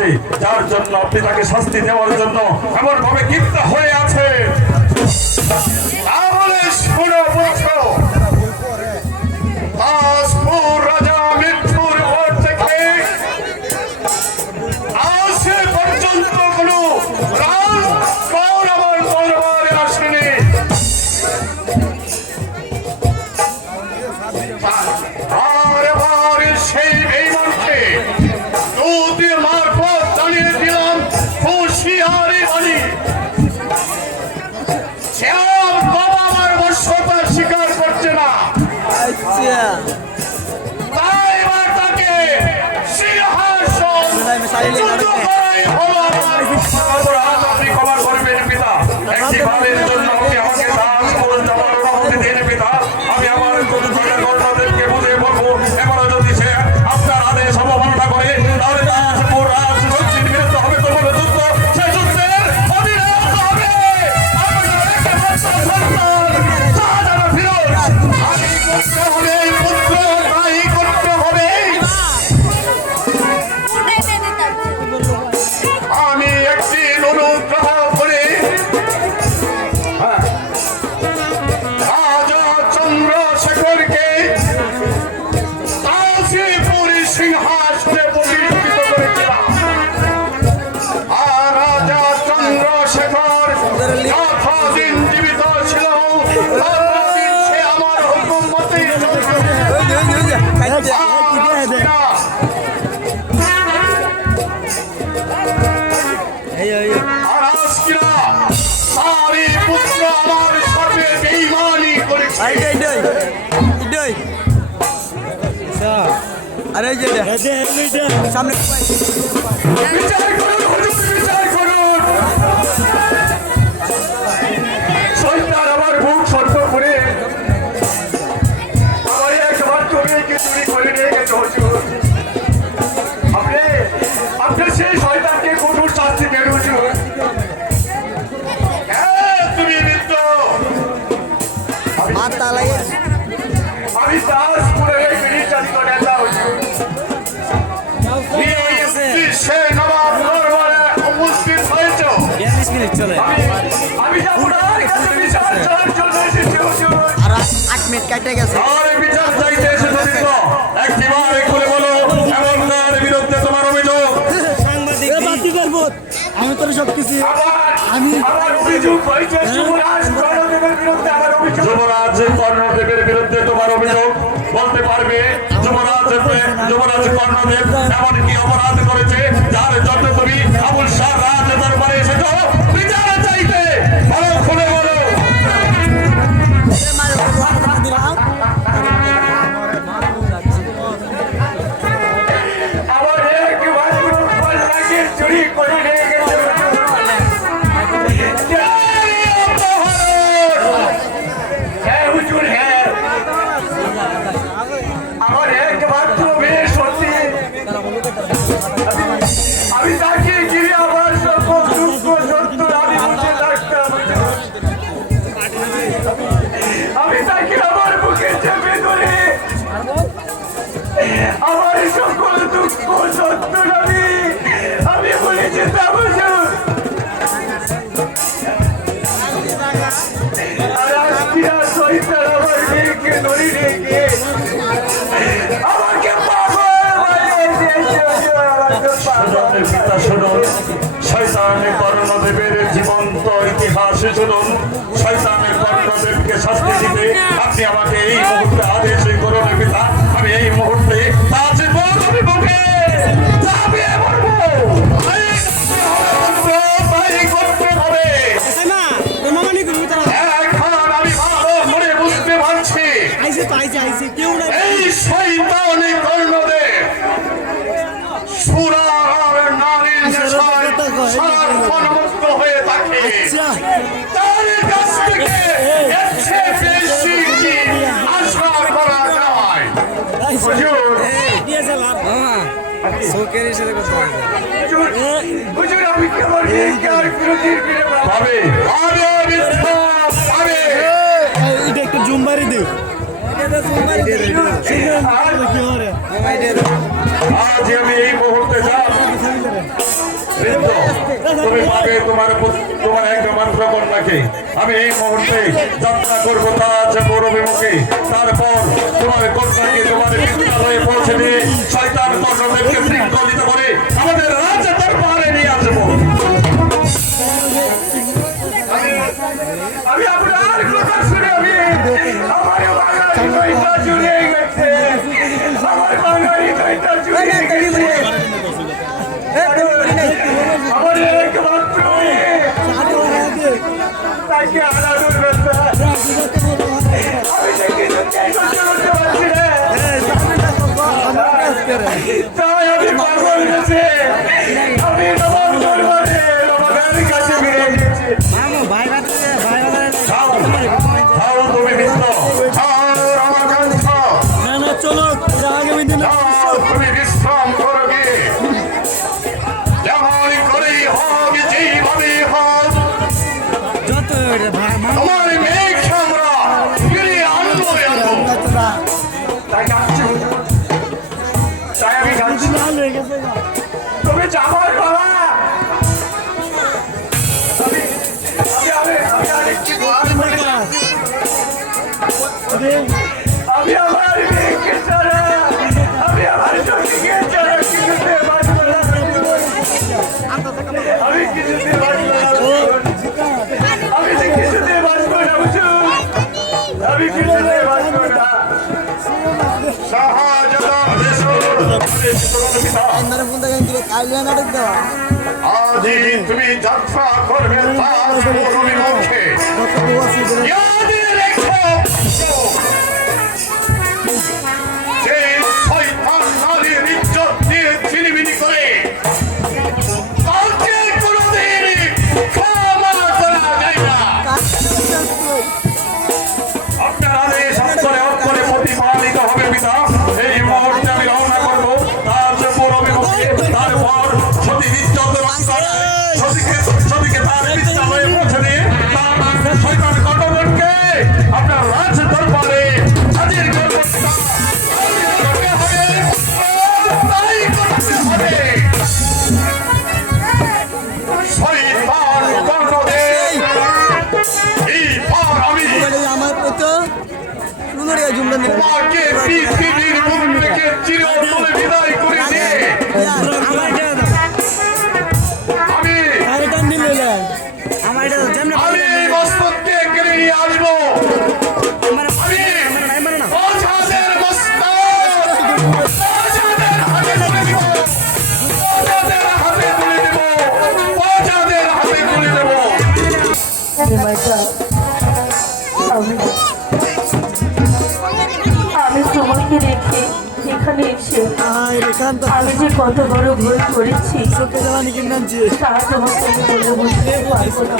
হচ্ছে, যার জন্য আপনি তাকে শাস্তি দেওয়ার জন্য এমন ভাবে ক্ষিপ্ত হয়ে আছে। তাহলে শোনো বুঝছো, দাসপুর রাজা মৃত্যুর পর থেকে আজ পর্যন্ত কোনো রাজকুমার আমার দরবারে আসেনি। আর এবার সেই বেঈমানকে দূতের মারফত জানিয়ে দিলাম হুঁশিয়ারি বাণী, সে আর বাবা আমার বশ্যতা স্বীকার করছে না। আচ্ছা তাই এবার তাকে সিংহাসন চ্যুত করাই হলো আমার অপরাধ। আপনি ক্ষমা করবেন পিতা, একটিবারের জন্য আপনি আমাকে দাসপুর যাওয়ার অনুমতি দিন পিতা। আমি আমার কর্ণদেবকে বুঝে বলবো, এবারও যদি সে আপনার আদেশ অবমাননা করে তাহলে দাসপুর রাজবংশীর বিরুদ্ধে হবে তোমার যুদ্ধ, সে যুদ্ধের অধিনায়ক হবে আপনার একমাত্র সন্তান শাহজাহান ফিরোজ। আমি করতে হবে পুত্র, তাই করতে হবে। আমি একদিন অনুগ্রহ করে রাজা চন্দ্রশেখরকে কাশীপুরী সিংহাসনে প্রতিষ্ঠিত করেছিলাম। আর রাজা চন্দ্রশেখর যতদিন জীবিত ছিল ততদিন সে আমার হুকুম মতেই চলবে। আর আজকিরা তারই পুত্র আমার সাথে বেঈমানি করেছে। আরে যে সামনে বিচার করুন হুজুর, বিচার করুন। শয়তান আমার বুক সর্ব করে আমার একবার জমিকে চুরি করে নিয়ে গেছে হুজুর। আপনি সেই শয়তানকে কঠোর শাস্তি দেন হুজুর। হ্যাঁ, তুমি বৃদ্ধ। মাথা লাগে আমি দাসপুরের এই মিনিট চালিত নেতা হুজুর। সে নবাব দরবারে উপস্থিত হয়েছ। চলে আমি আপনার কাছে বিচার চাওয়ার জন্য এসেছি হুজুর। আর 8 মিনিট কেটে গেছে। আর বিচার চাইতে এসেছো তো একটিবার খুলে বলো, এমন কার বিরুদ্ধে তোমার অভিযোগ? আমি তোর সব কিছু আমার অভিযোগ হয়েছে যুবরাজ কর্ণদেবের বিরুদ্ধে আমার অভিযোগ। যুবরাজ কর্ণদেবের বিরুদ্ধে তোমার অভিযোগ বলতে পারবে? যুবরাজ কর্ণদেব এমন কি অপরাধ করেছে যার জন্য তুমি আবুল শাহ রাজ দরবারে এসেছো বিচার চাইতে? বলো, খুলে বলো। আমার একবার কন্যাকে চুরি করে নিয়ে গেছে হুজুর। হ্যাঁ, আমার একমাত্র মেয়ে সত্যি। আমি তাকে গিয়ে আমার সকল দুঃখ সত্য আমি বুঝে থাকতাম। আমি তাকে আমার বুকে চেপে ধরে আমার সকল দুঃখ সত্য আমি বলে যেতাম হুজুর। আর আজকিরা শয়তান আমার মেয়েকে ধরে রেখে আমাকে পাগল বানিয়ে দিয়েছে হুজুর। পিতা শুনুন, শয়তানের কর্ণদেবের জীবন্ত ইতিহাস শুনুন। শয়তানের কর্ণদেবকে শাস্তি দিতে আপনি আমাকে এই মুহূর্তে আদেশ করুন পিতা। আমি এই মুহূর্তে তাই করতে হবে। এখন আমি ভালো করে বুঝতে পারছি এই শয়তানি কর্ণদেব সুরা আর নারীর নেশায় সারাক্ষণ মুক্ত হয়ে থাকে। তার কাছ থেকে এর চেয়ে বেশি কি আশা করা যায়? হুজুর, হুজুর, আমি কেবল আর বিরোধীর এটা একটু জুম বাড়ি দিও। আজ আমি এই মুহূর্তে যাব বৃদ্ধ, তুমি পাবে তোমার এক মাত্র কন্যাকে। আমি এই মুহূর্তে যাত্রা করবো তাজ পৌরবিমুখে। তারপর তোমার কন্যাকে তোমার বিদ্যালয়ে পৌঁছে দিয়ে শয়তান দর্শকদেরকে শৃঙ্খলিত করে আমাদের রাজ্য দরবারে নিয়ে আসবো। আমি আপনার কথা শুনে আমার বাঙালি কইটা জুড়ে গেছে, আমার বাঙালি কইটা জুড়ে গেছে, আমার একমাত্র তাকে আনানোর ব্যবস্থা আমি দেখি করতে পারছি না। তাই আমি পাগল গেছে, আমি নবাব দরবারে নবাবের কাছে ফিরে গেছি। তুমি বিষ্ণু, আমার কান্ত, চলো আগামী দিনে তুমি বিশ্রাম করবে। যেমন করেই হোক, যেভাবে হোক, যত তোমার মেঘ আমরা ফিরিয়ে আনবো। তাই কাঁদছি, তাই আমি কাঁদছি। তুমি যাবার বাবা, আমি আমার মেয়েকে ছাড়া, আমি আমার সঙ্গীকে ছাড়া কিছুতে বাঁচব না। আমি কিছুতে বাঁচব না, আমি যে কিছুতে বাঁচব না, বুঝুন, আমি কিছুতে বাঁচব না। নাটক দেওয়া আজই তুমি যাত্রা করবে তাজ পৌরবিমুখে। ইয়াদ রেখো, যে শয়তান নারীর ইজ্জত নিয়ে ছিনিমিনি করে তাকে কোনোদিন ক্ষমা করা যায় না। আপনার আদেশ অক্ষরে অক্ষরে প্রতিপালিত হবে পিতা। এই মুহূর্তে আমি রওনা করবো তাজ পৌরবিমুখে। তারপর সতীর ইজ্জত রক্ষা, সতীকে তার বিদ্যালয়ে পৌঁছে দিয়ে তার শয়তান কটবরকে আপনার রাজ দরবারে হাজির করবো পিতা। হাজির করতে হবে, তাই করতে হবে। শয়তান কর্ণদেব, এই পর আমি আমার তো লুনরিয়া জুমলা তোমাকে পৃথিবীর মুখ থেকে চিরতরে বিদায় করে দিয়ে আমি এই মস্তককে কেড়ে নিয়ে আসবো। আমি ওঝাদের মস্তক ওঝাদের হাতে তুলে দিব, ওঝাদের হাতে তুলে দিব, ওঝাদের হাতে তুলে দেব। আমি তোমাকে রেখে এখানে এসে আমি যে কত বড় ভুল করেছি তা তোমাকে আমি বলে বুঝতে পারবো না।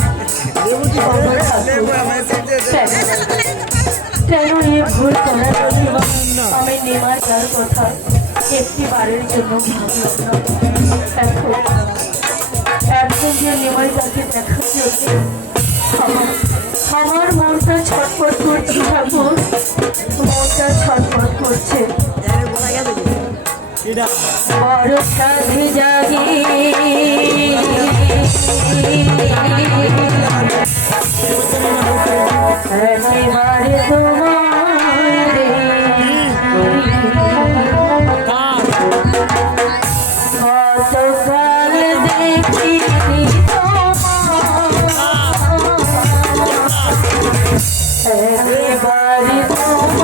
কেন এই ভুল করার জন্য আমি নেমার যার কথা একটি বারের জন্য ভাবলাম না। দেখো, একজন যে নেমার যাকে দেখার জন্য আমার মনটা ছটফট করছে ঠাকুর, মনটা ছটফট করছে। বড় সাধে জাগে একেবারে তোমার কতকাল দেখি একেবারে তোমার বড় সাধে একেবারে তোমার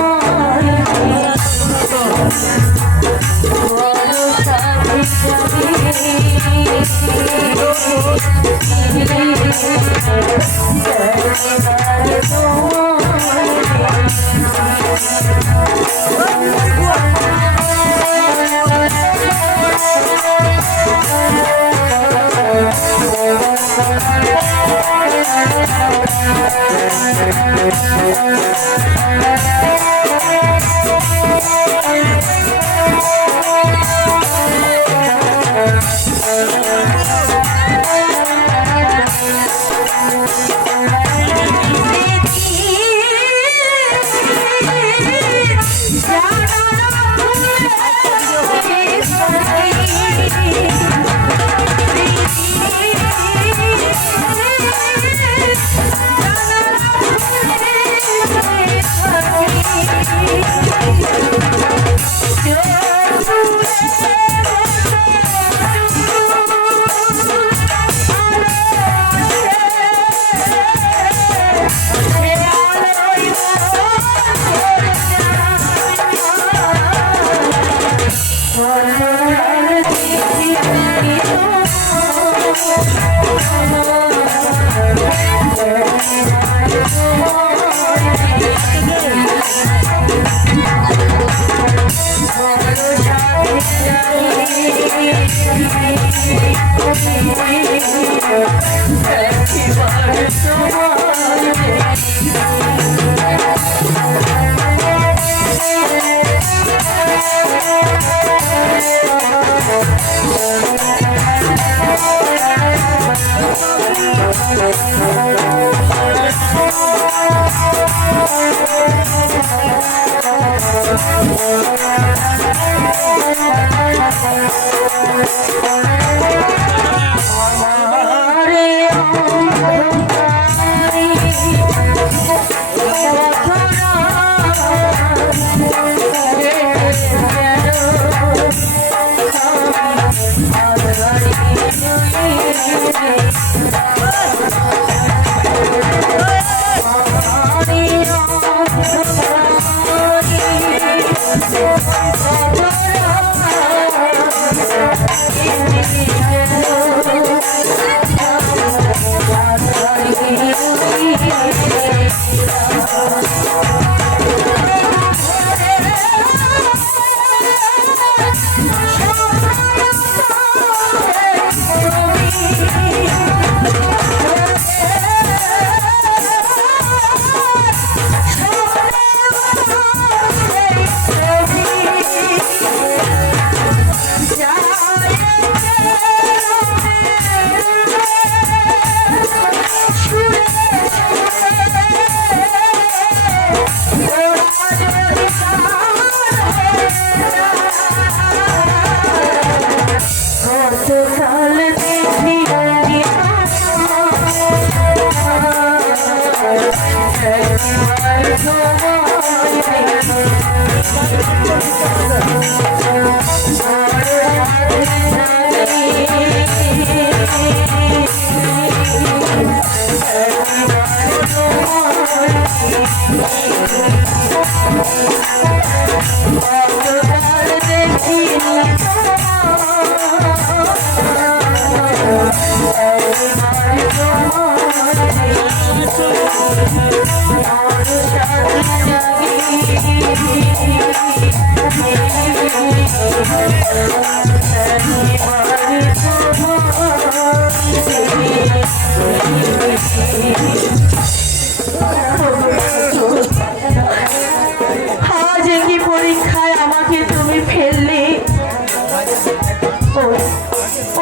আজ কি পরীক্ষায় আমাকে তুমি ফেললে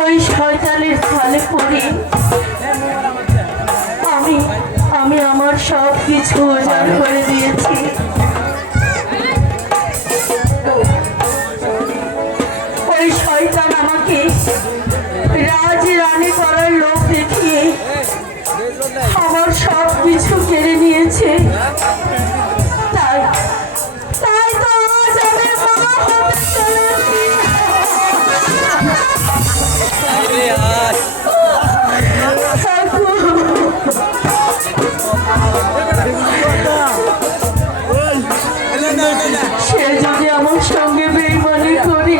ওই শয়তানের ফালে পড়ে আমি আমার সব কিছু উজাড় করে দিয়েছি। ওই শয়তান আমাকে রাজ রানী করার লোক দেখিয়ে আমার সব কিছু কেড়ে নিয়েছে। তাই তাই তো আজ আমি মা হতে চলেছি। সে যদি আমার সঙ্গে বেইমানি করে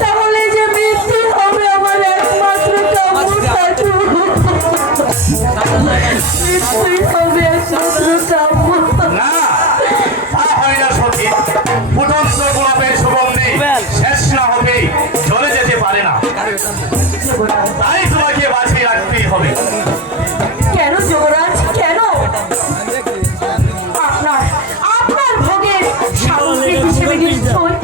তাহলে যে মৃত্যু হবে আমার একমাত্র কাম্য থাকু। মৃত্যুই হবে একমাত্র কাম্য। না, তা হয় না সখী। ফুটন্ত গোলাপের সুগন্ধি শেষ না হতেই চলে যেতে পারে না। তাই তোমাকে বাঁচিয়ে রাখতেই হবে। কেন যুবরাজ, কেন? আপনার ভোগের সামগ্রী হিসেবে নিশ্চয়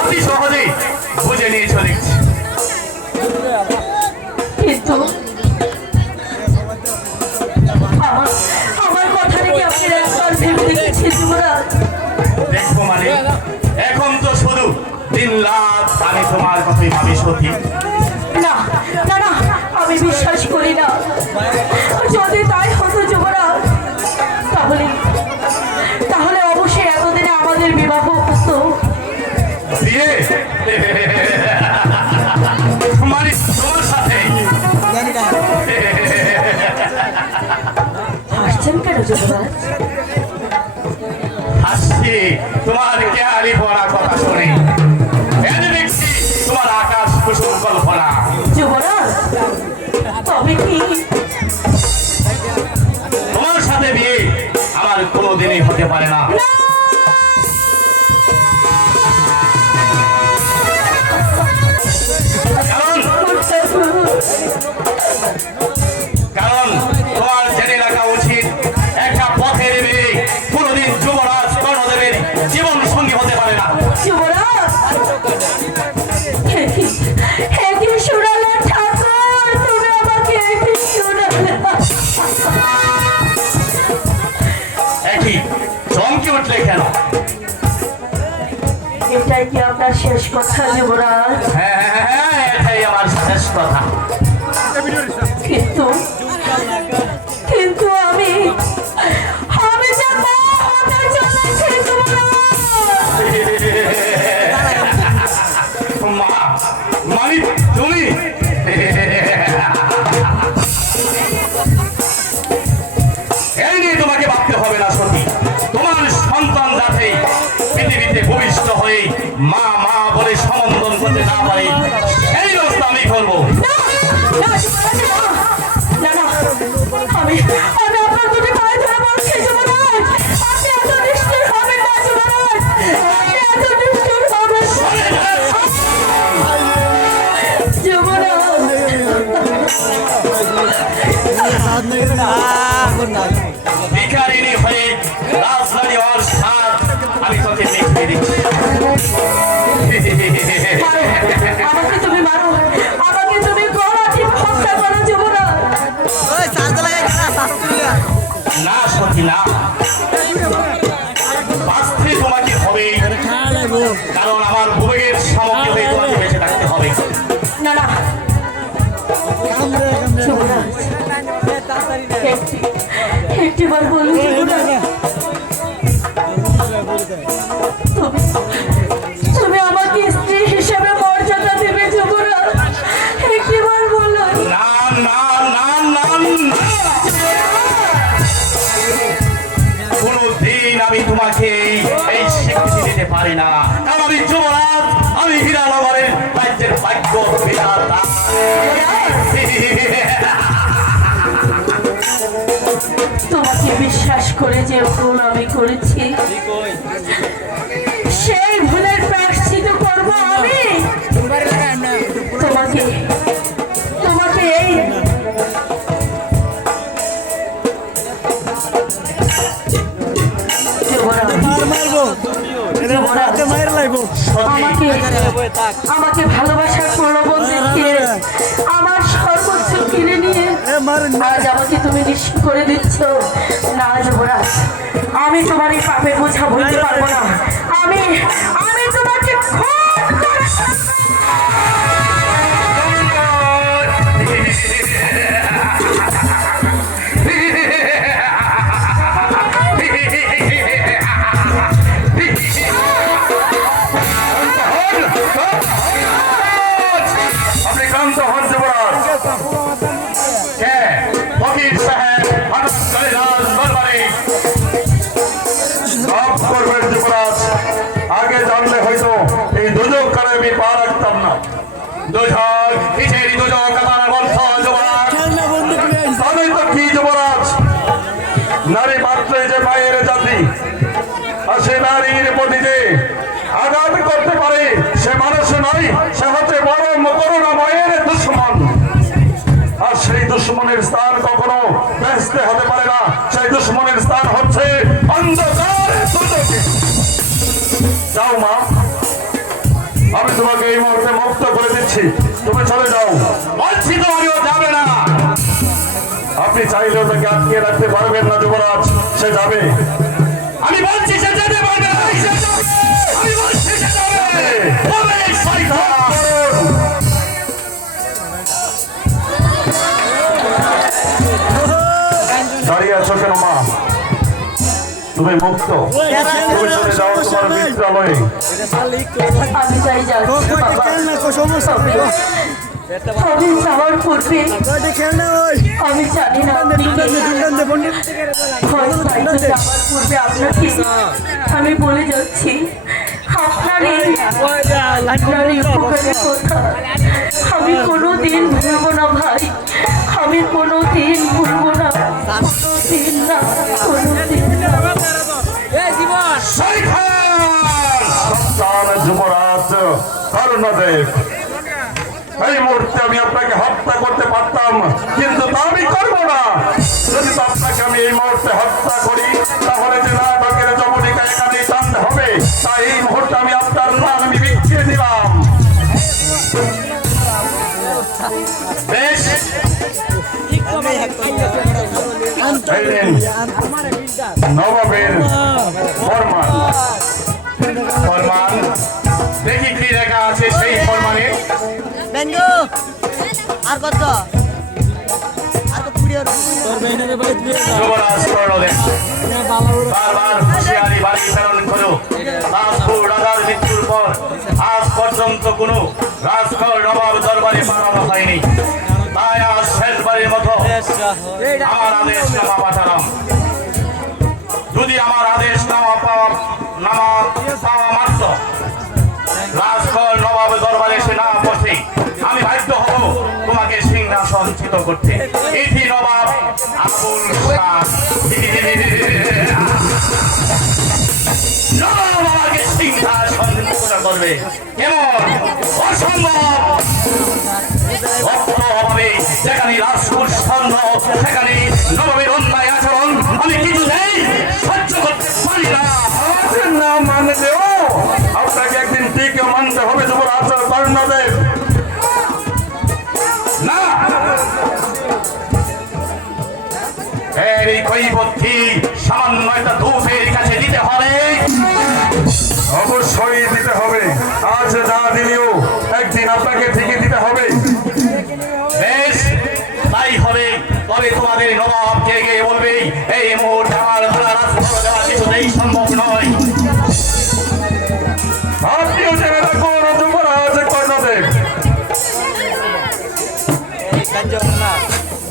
অতি সহজেই বুঝে নিয়ে চলে গেছি। কিন্তু আমার কথা থেকে আপনি একবার ভেবে দেখেছি যুবরাজ? দেখো মানে এখন তো শুধু দিন রাত আমি তোমার কথাই ভাবি সখী। না না না, আমি বিশ্বাস করি না। যদি তাই হতো যুবরাজ, তাহলে অবশ্যই এতদিনে আমাদের বিবাহ হতো। বিয়ে মানে তোমার সাথে? হাসছেন কেন যুবরাজ? হাসছি তোমার কেয়ারি পড়া কথা শুনি। এদিক পারে না। কারণ তোমার জেনে রাখা উচিত একটা পথের মেয়ে কোনোদিন যুবরাজ কর্ণদেবের জীবন সঙ্গী হতে পারে না। যুবরাজ, একই শুনালে ঠাকুর, তুমি আমাকে একই শুনালে। একই চমকে উঠলে কেন? এটাই কি আপনার শেষ কথা যুবরাজ? হ্যাঁ, এটাই আমার শেষ কথা। কিন্তু কিন্তু আমি যে মা হতে চলেছি যুবরাজ। মানে তুমি এই নিয়ে তোমাকে ভাবতে হবে না সতী। তোমার সন্তান যাতে পৃথিবীতে ভূমিষ্ঠ হয়ে মা মা বলে সম্বোধন করতে না পারে এই ব্যবস্থা আমি করবো। না, যুবরাজ, না, না, আমি আপনার দুটি পায়ে ধরে বলছি যুবরাজ, আপনি এত নিষ্ঠুর হবেন না যুবরাজ, আপনি এত নিষ্ঠুর হবেন না। যুবরাজ, ভিখারিণী হয়ে রাজধানী হওয়ার স্বাদ আমি তোকে দেখিয়ে দিচ্ছি। আমাকে তুমি মারো, আমাকে তুমি গলা টিপে হত্যা করো যুবরাজ। না সত্যি না, বাঁচতে তোমাকে হবে, কারণ আমার বুবের সামগ্রী হয়ে তোমাকে বেঁচে থাকতে হবে। না না যুবরাজ, একটিবার বলুন যুবরাজ, তুমি আমাকে স্ত্রী হিসেবে মর্যাদা দেবে যুবরাজ, একটিবার বলুন। না না না না না, কোনদিন আমি তোমাকে এই স্বীকৃতি দিতে পারি না, কারণ আমি যুবরাজ, আমি হীরানগরের রাজ্যের ভাগ্য বিধাতা। তোমাকে বিশ্বাস করে যে ভুল আমি করেছি, সেই ভুলের প্রায়শ্চিত্ত করব আমি। তোমাকে তোমাকে এই যুবরাজ, আমাকে ভালোবাসার প্রলোভন দেখিয়ে আমার সর্বোচ্চ কিনে নিয়ে আজ আমাকে তুমি নিশ্চিত করে দিচ্ছ। না যুবরাজ, আমি তোমার এই পাপের বোঝা বলতে পারবো না। আমি আমি তোমাকে খুন করে আপনি ক্লান্ত হন যুবরাজ। ফকির সাহেব হঠাৎ করে রাজ দরবারে মাফ করবেন যুবরাজ, আগে জানলে হয়তো এই দুজক কারে আমি পা রাখতাম না। দুজন কিসের দুজন আমার বন্ধ যুবরাজ? তাহলে তো কি যুবরাজ, নারী মাত্রই যে মায়ের জাতি, আর সে নারীর প্রতি যে আঘাত করতে পারে সে মানুষ নয়, সে হচ্ছে বড় করুণা মায়ের দুশ্মন। আর সেই দুশ্মনের স্থান কখনো ব্যস্ত হতে পারে না, সেই দুশ্মনের স্থান হচ্ছে অন্ধকার দুজকে। যাও মা, আমি তোমাকে এই মুহূর্তে মুক্ত করে দিচ্ছি, তুমি চলে যাও। বলছি তো আমিও যাবে না। আপনি চাইলেও তাকে আটকে রাখতে পারবেন না যুবরাজ, সে যাবে। আমি বলছি সে যেতে পারবে না, সে যাবে। আমি বলছি সে যাবে। তবে শয়তান। দাঁড়িয়ে আছো কেন মা? তুমি মুক্ত, তুমি চলে যাও তোমার মিত্রালয়ে। আমি যাই যাচ্ছি বাবা। আমি যাওয়ার পূর্বে আমি জানি না আপনি কে। হয়তো যাওয়ার পূর্বে আপনাকে আমি বলে যাচ্ছি, আপনার এই উপকারের কথা আমি কোনোদিন ভুলবো না ভাই, আমি কোনোদিন ভুলবো না, কোনোদিন না, কোনোদিন না। কর্ণদেব, এই মুহূর্তে আমি আপনাকে হত্যা করতে পারতাম, কিন্তু তা আমি করবো না। যদি তো আপনাকে আমি এই মুহূর্তে হত্যা করি, তাহলে যে নাটকের জবনিকা এখানে টানতে হবে। তাই এই মুহূর্তে আমি আপনার প্রাণ আমি বিছিয়ে দিলাম। বেশ, এই নিন নবাবের ফরমান। ফরমান দেখি কি লেখা আছে সেই ফরমানে। বেঞ্জো আর কত পুড়িয়ে তোর বেইনে বলে তুই যুবরাজ কর্ণদেব বারবার হুঁশিয়ারি বাড়ি প্রেরণ করো। রাজপুর রাজার মৃত্যুর পর আজ পর্যন্ত কোনো রাজকর নবাব দরবারে পাঠানো হয়নি। তাই আজ শেষবারের মতো আমার আদেশ নামা পাঠালাম। যদি আমার আদেশ নামা পাওয়া মাত্র রাজকর নবাব দরবারে এসে না বসে, আমি বাধ্য হব তোমাকে সিংহাসনচ্যুত করতে। এটি নবাব আবুল খান। নবাব আমাকে সিংহাসনচ্যুত করবে, কেমন অসম্ভব। অভাবে যেখানে রাজপুর স্বর্ণ, সেখানে নবাবের অন্যায় আচরণ আমি কিছুতেই সহ্য করতে পারি না। না মানলেও আপনাকে একদিন ঠিক মানতে হবে যুবরাজ কর্ণদেব। না, এর এই কৈবর্তী সামান্য একটা ধূপের কাছে দিতে হবে। অবশ্যই দিতে হবে। আজ না দিলেও একদিন আপনাকে ঠিকই দিতে হবে। বেশ, তাই হবে। তবে তোমাদের নবাবকে গিয়ে বলবে এই মুহূর্তে আমার রাজপথ দেওয়া কিছুতেই সম্ভব নয়। আপনিও জেনে রাখুন যুবরাজ কর্ণদেব,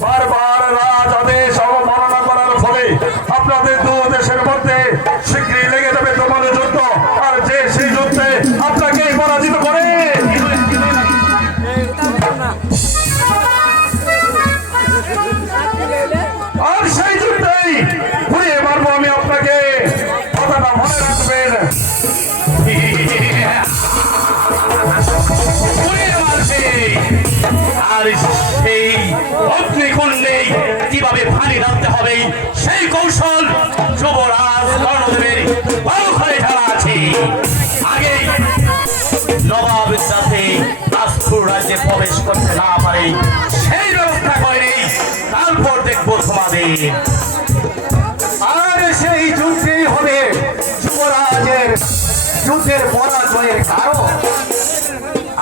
বারবার রাজ আদেশ অবমাননা করার ফলে আপনাদের দু দেশের মধ্যে শীঘ্রই লেগে যাবে তোমাদের যুদ্ধ। আর যে সেই যুদ্ধে আপনাকে পরাজিত করে আর সেই যুদ্ধেই ঘুরিয়ে মারবো আমি আপনাকে। কথাটা মনে রাখবেন। আর সেই অগ্নিকুণ্ডে কিভাবে পানি রাখতে হবে সেই কৌশল যুবরাজ কর্ণদেবের ঘরে খেলা আছে। আগে নবাব যাতে রাজপুর রাজ্যে প্রবেশ করতে না পারে সেই ব্যবস্থা করে, তারপর দেখবো তোমাদের। আর সেই যুদ্ধেই হবে যুবরাজের যুদ্ধের পরাজয়ের কারণ।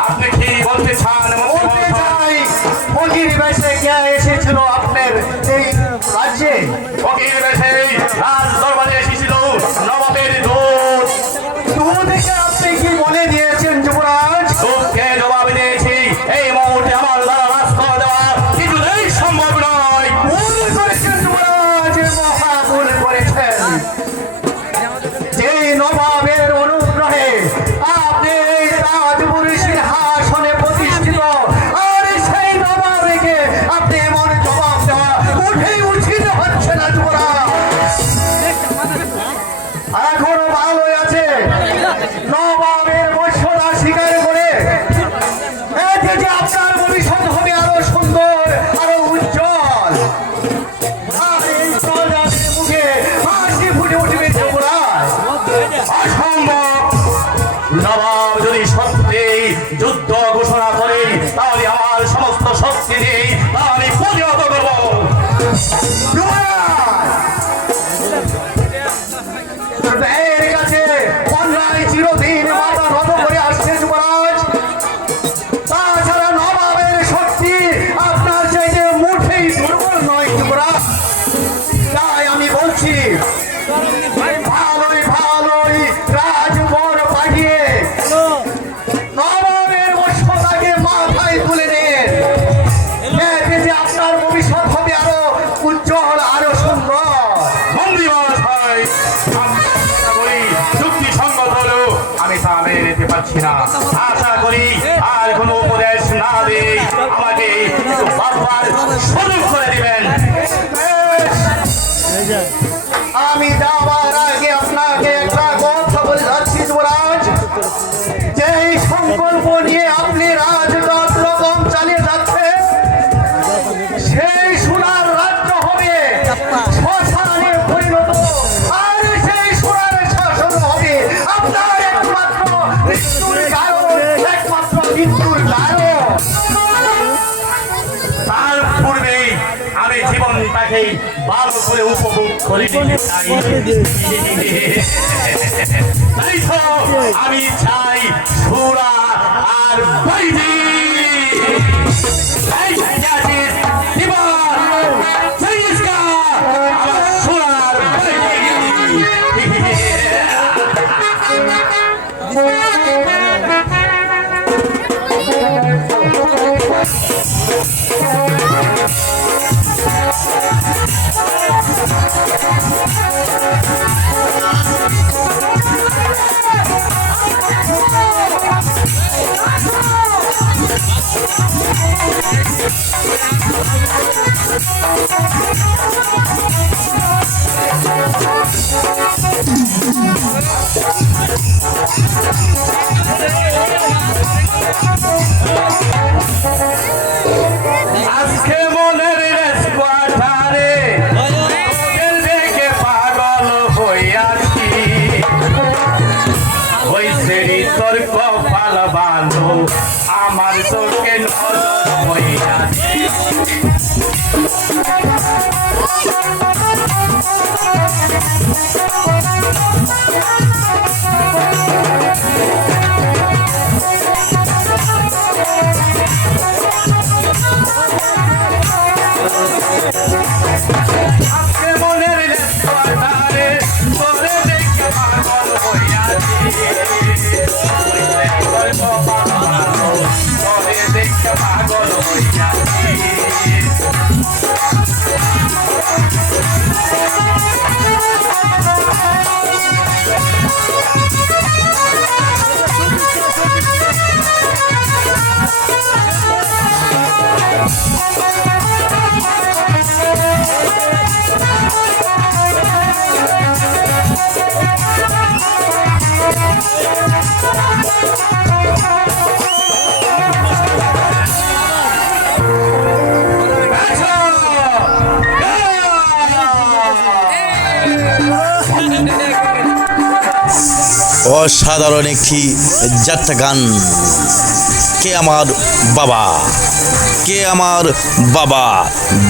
আপনি কি বলতে চান? বলতে চাই, ফকির বেশে কে এসেছিল আপনার এই রাজ্যে? ফকির বেশে রাজ দরবারে এসেছিল নবাবের দূত। দুধকে আপনি কি বলে দিয়েছেন যুবরাজ? দুধকে জবাব দিয়েছি এই মুহূর্তে আমার দ্বারা রাজকর দেওয়া কিছুতেই সম্ভব নয়। ভুল করেছেন যুবরাজ, মহা ভুল করেছেন। যে নবাবের অনুগ্রহে আপনি এই রাজপুর সিংহাসনে প্রতিষ্ঠিত, আর সেই নবাবকে আপনি এমন জবাব দেওয়া উঠেই উচিত হচ্ছে না যুবরাজ। এখনো ভালোই আছে নবাবের মর্যাদা স্বীকার করে এতে যে আপনার ভবিষ্যৎ হবে আরো সুন্দর, আরো উজ্জ্বল। আর এই প্রজাদের মুখে হাসি ফুটে উঠবে যুবরাজ। অসম্ভব। নবাব যদি সত্যি যুদ্ধ ঘোষণা করে তাহলে আমার সমস্ত শক্তি দিয়ে তা আমি প্রতিহত করব। এর কাছে অন্যায় চিরদিন মাথা নত করে আসছে যুবরাজ। তাছাড়া নবাবের শক্তি আপনার চাইতে মুঠেই দুর্বল নয় যুবরাজ। তাই আমি বলছি ভালোই ভালোই রাজবর পাঠিয়ে নবাবের মর্যাদাকে মাথায় তুলে নেন। এতে যে আপনার ভবিষ্যৎ হবে আরো উজ্জ্বল, আরো সুন্দর। যুক্তিসঙ্গত হলেও আমি তা মেনে নিতে পারছি না। আশা করি আর কোনো উপদেশ না দিয়ে আমাকে একটু বারবার সুযোগ করে দিবেন। আমি যাওয়ার আগে আপনাকে একটা কথা বলে যাচ্ছি যুবরাজ, যে সংকল্প নিয়ে দৃশ্যটাকে ভালো করে উপভোগ করে নিতে চাই। তাই তো আমি চাই সুরা আর বাইজি। এই জাজিস দিবার সৈয়দকা আমার সুরা আর বাইজি। আজকে মনের রেসপাটারে তোদের দেখে পাগল হইয়াছি। হইছে রে তোর কপাল ভালো, আমার চোখে নজর হইয়াছি। আজকে মনের রেসপাটারে তোরে দেখে পাগল হইয়াছি। হইছে তোর কপাল ভালো, তোরে দেখে পাগল হইয়াছি। অসাধারণ একটি যাত্রা গান। কে আমার বাবা, কে আমার বাবা,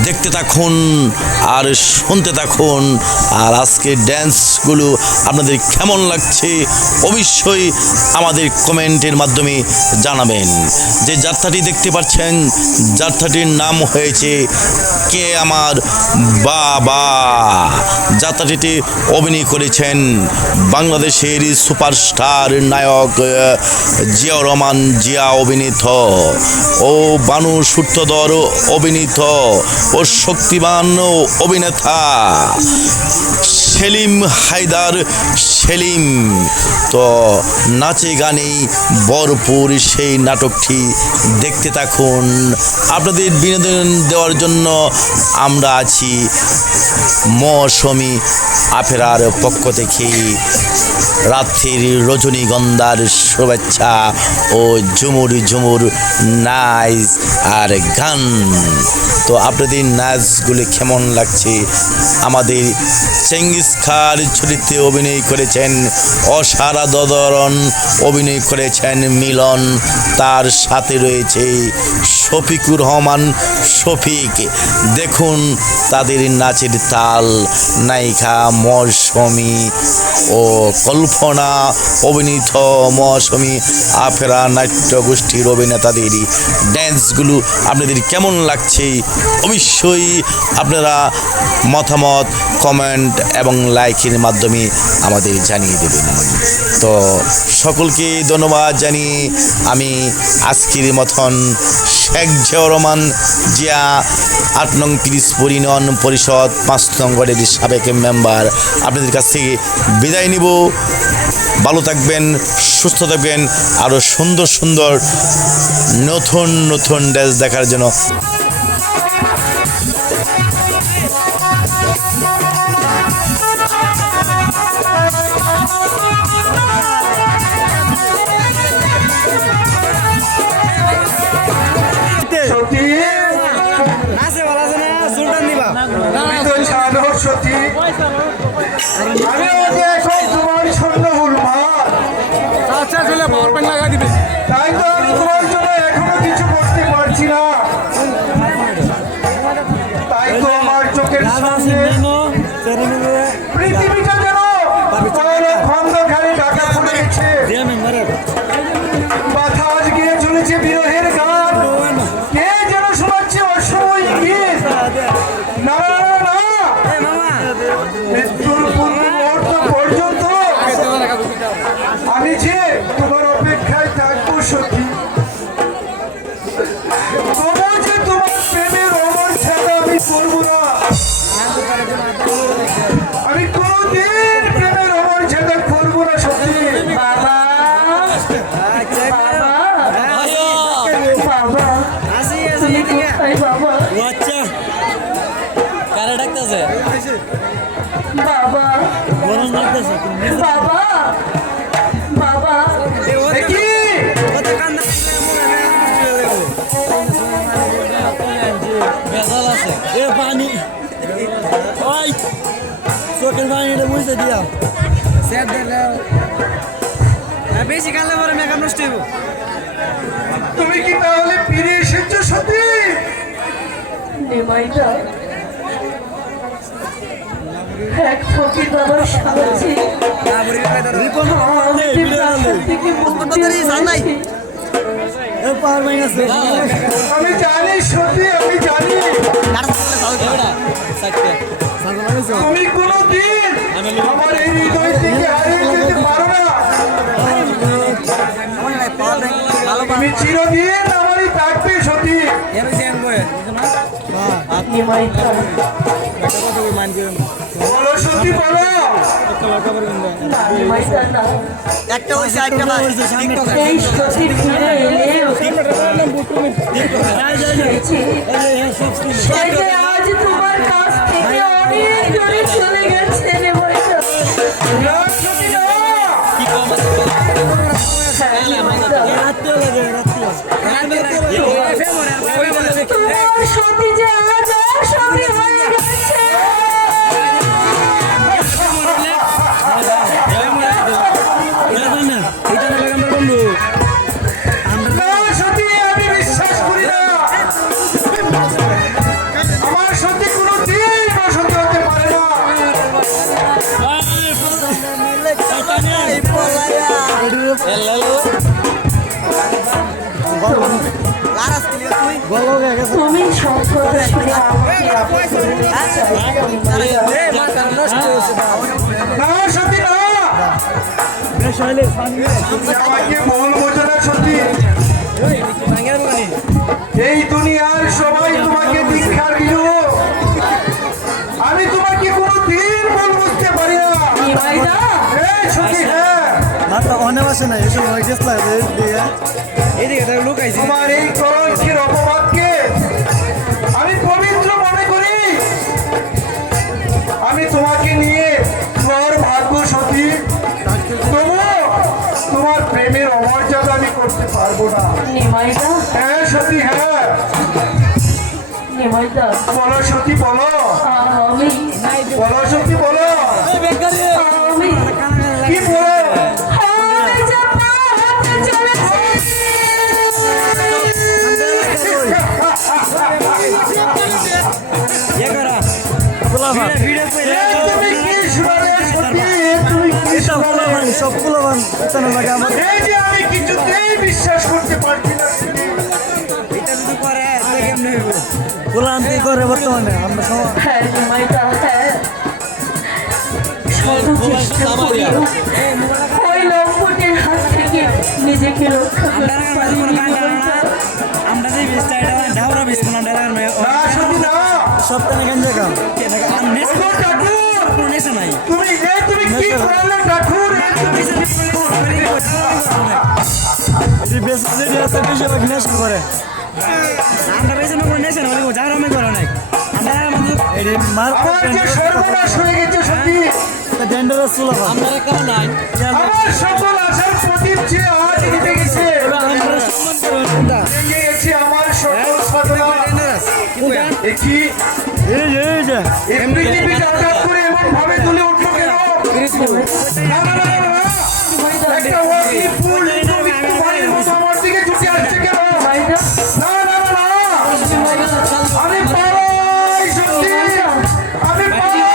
দেখতে থাকুন আর শুনতে থাকুন। আর আজকে ড্যান্সগুলো আপনাদের কেমন লাগছে অবশ্যই আমাদের কমেন্টের মাধ্যমে জানাবেন। যে যাত্রাটি দেখতে পাচ্ছেন, যাত্রাটির নাম হয়েছে কে আমার বাবা। যাত্রাটিতে অভিনয় করেছেন বাংলাদেশের সুপারস্টার নায়ক জিয়াউর রহমান জিয়া অভিনীত ও বানু সূত্রধর অভিনীত ও শক্তিমান অভিনেতা সেলিম হায়দার সেলিম। তো নাচে গানে ভরপুর সেই নাটকটি দেখতে থাকুন। আপনাদের বিনোদন দেওয়ার জন্য আমরা আছি মৌসুমী আফেরার পক্ষ থেকে রাত্রির রজনীগন্ধার শুভেচ্ছা ও ঝুমুর ঝুমুর নাচ আর গান। তো আপনাদের নাচগুলি কেমন লাগছে? আমাদের চেঙ্গিস খান চরিত্রে অভিনয় করেছেন অসাধারণ অভিনয় করেছেন মিলন, তার সাথে রয়েছে শফিকুর রহমান শফিক। দেখুন তাদের নাচের তাল। নায়িকা মৌসুমী ও কল্পনা অভিনীত মৌসুমী আফেরা নাট্য গোষ্ঠীর অভিনেতাদের ড্যান্সগুলো আপনাদের কেমন লাগছে অবশ্যই আপনারা মতামত কমেন্ট এবং লাইকের মাধ্যমে আমাদের জানিয়ে দেবেন। তো সকলকে ধন্যবাদ জানিয়ে আমি আজকের মতন শেখ জিয়াউর রহমান জিয়া ৮ নং পিরিজপুর ইউনিয়ন পরিষদ ৫ নং ওয়ার্ডের সাবেক মেম্বার আপনাদের কাছ থেকে বিদায় নিব। ভালো থাকবেন, সুস্থ থাকবেন। আরও সুন্দর সুন্দর নতুন নতুন ড্যান্স দেখার জন্য সত্যি তুমি তো জানো সত্যি আমি ওকে এখন তোমার জন্য উন্মাদ। তাই তো আমি তোমার জন্য এখনো কিছু করতে পারছি না। তাই তো আমার চোখের বাবা তুমি কোথায় বাবা? ও আচ্ছা কারে ডাকতেছে বাবা গরম লাগতেছে বাবা বাবা এ কি? কত কান্না বেজাল আছে এ পানি ওই চোখের পানিটা বুঝতে দিয়া স্যার দিলে বেশি কালে পরে মেকআপ নষ্ট হইব তুমি কি তাহলে ফিরে এসেছো সতী? নিমাইদা এক ফকির বাবার সাহায্যে আমাদের প্রাসাদ থেকে মুক্তি হয়েছে। আমি জানি সতী, আমি জানি তুমি কোনোদিন আমার এই হৃদয় থেকে হারিয়ে যেতে পারো না। তুমি চিরদিন আমারই থাকবে সতী। নিমাইদা বলো সতী, বলো। না নিমাইদা না একটা হইছে একটা না এই সতী ফিরে এলেও সে যে আজ তোমার কাছ থেকে অনেক দূরে চলে গেছে নিমাইদা। না, সতী, না। হ্যাঁ, নিমাইদা। তোমার সতী যে আজ অসতী হয়ে গেছে। না, সতী, আমি বিশ্বাস করি না। আমার সতী কোনোদিন অসতী হতে পারে না। তুমি সম্পদ শুনে আমাকে আপন করে নিতে চাইছো, নিমাইদা। না, সতী, না। তুমি আমাকে ভুল বোঝো না সতী। এই দুনিয়ার সবাই তোমাকে দীক্ষা দিল, আমি তোমাকে কোনোদিন ভুল বুঝতে পারি না। নিমাইদা এই সতী, হ্যাঁ, অনেক আসে না এসব এদিকে লুকাইছি তোমার এই কলঙ্কের অপবাদকে আমি পবিত্র মনে করি। আমি তোমাকে নিয়ে তোমার ভাগ্য সতী, তবু তোমার প্রেমের অমর্যাদা আমি করতে পারবো না। নিমাইদা হ্যাঁ সতী, হ্যাঁ, নিমাইদা বলো সতী, বলো। আমি বলো সতী, বলো। আমি কি বলো? আমি যা পা হাতে চলেছি। তুমি কি শোনালে সতী? তুমি কি শোনালে? সবগুলো লাগে আমার এই যে আমি কিছুতেই বিশ্বাস করতে পারছি না সতী। এটা যদি করে তাহলে কেমনে হইব গোলান্তি করে বর্তমানে আমরা সব হ্যাঁ নিমাইদা হ্যাঁ শত চেষ্টা করিও ওই লম্পটের হাত থেকে নিজেকে রক্ষা করতে পারিনি নিমাইদা। আমরা যে বেস্ট এটা ঢাউরা বেস্ট না না সতী, না। সপ্তাহে কেন জায়গা ওগো ঠাকুর, নেছে নাই তুমি কি করলে ঠাকুর? বেস্ট যে আছে বেশি ভাগ নেশন করে আমরা বেশি না করে নেছেন বলি যারা আমি করে নাই আমরা এডি মার আমার যে সর্বনাশ হয়ে গেছে সতী। ডেঞ্জারাস ছিল আমরা কেন নাই আমার সকল আশার প্রদীপ যে আজ নিভে গেছে। আমরা সম্মান করব ভেঙে গেছে আমার সকল সাধনা। এ কি? এই যে এই পৃথিবী হঠাৎ করে এমন ভাবে তুলে উঠলো কেন? না, না, না, না, না। একটা অগ্নি ফুল মৃত্যু ভয়ের মতো আমার দিকে ছুটে আসছে কেন? নিমাইদা না, না, না, না। নিমাইদা আমি পালাই সত্যি, আমি পালাই।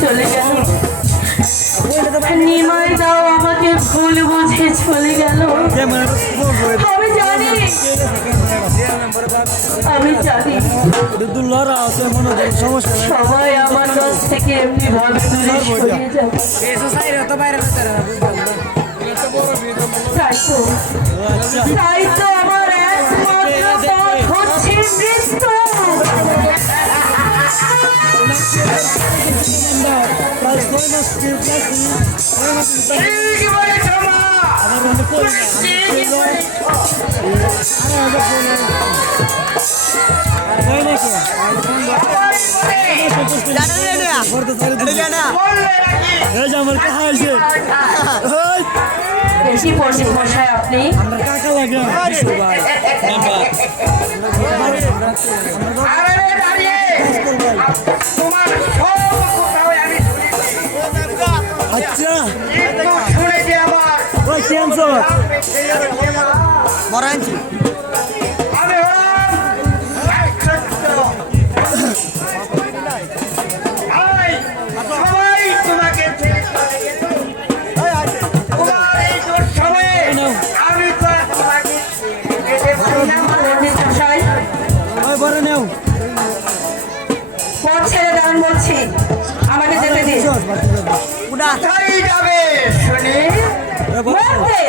চলে গেল নিমাইদাও আমাকে ভুল বুঝে চলে গেল। আমি জানি দুল্লারা আছে মনে হয় সমস্যা সবাই আমার কাছ থেকে এমনি ভাবে দূরে সরিয়ে যাবে। তাই তো আমার একমাত্র পথ হচ্ছে মৃত্যু। একেবারে জমা। কই নাকি এই যে আমার কাকা আছে ওই বেশি পণ্ডিত মশাই আপনি আমরা কাকা লাগে বিশু ভাই আরে দাঁড়িয়ে তোমার সব কথা আমি আচ্ছা কিন্তু শুনেছি আমার ওই ক্যান্সার মরানছি আমি হলাম সত্য সবাই তোমাকে তোমার এই দুঃসময়ে আমি তো আর তোমাকে যেতে পারি না। পণ্ডিত মশাই ওই বড় নেও পথ ছেড়ে দাঁড়ান বলছি আমাকে যেতে দিন কোথায় যাবে শুনি মরতে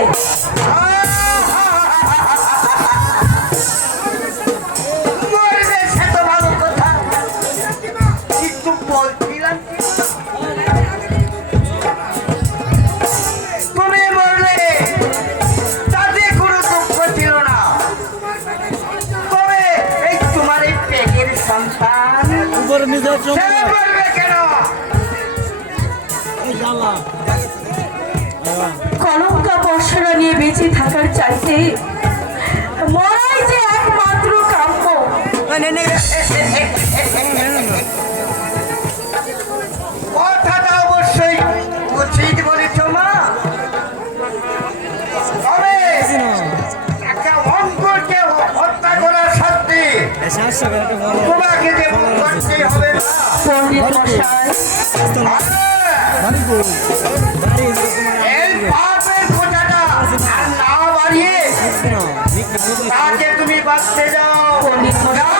মরবে সে তো ভালো কথা কিন্তু বলছিলাম তুমি মরলে তাতে কোনো দুঃখ ছিল না তবে এই তোমার এই পেটের সন্তান উপরে নিজে সে মরবে কেন এই জানলা কলঙ্কা বর্ষণা নিয়ে বেঁচে থাকার চাইতে মরাই যে একমাত্র কাম্য কথাটা অবশ্যই উচিত বলেছ মা তবে একটা অঙ্ককে হত্যা করার শাস্তি তোমাকে যে করতেই হবে না। পণ্ডিত মশাই এই পাপের খোঁজাটা আর না বাড়িয়ে তাকে তুমি বাঁচতে যাও পণ্ডিত মশাই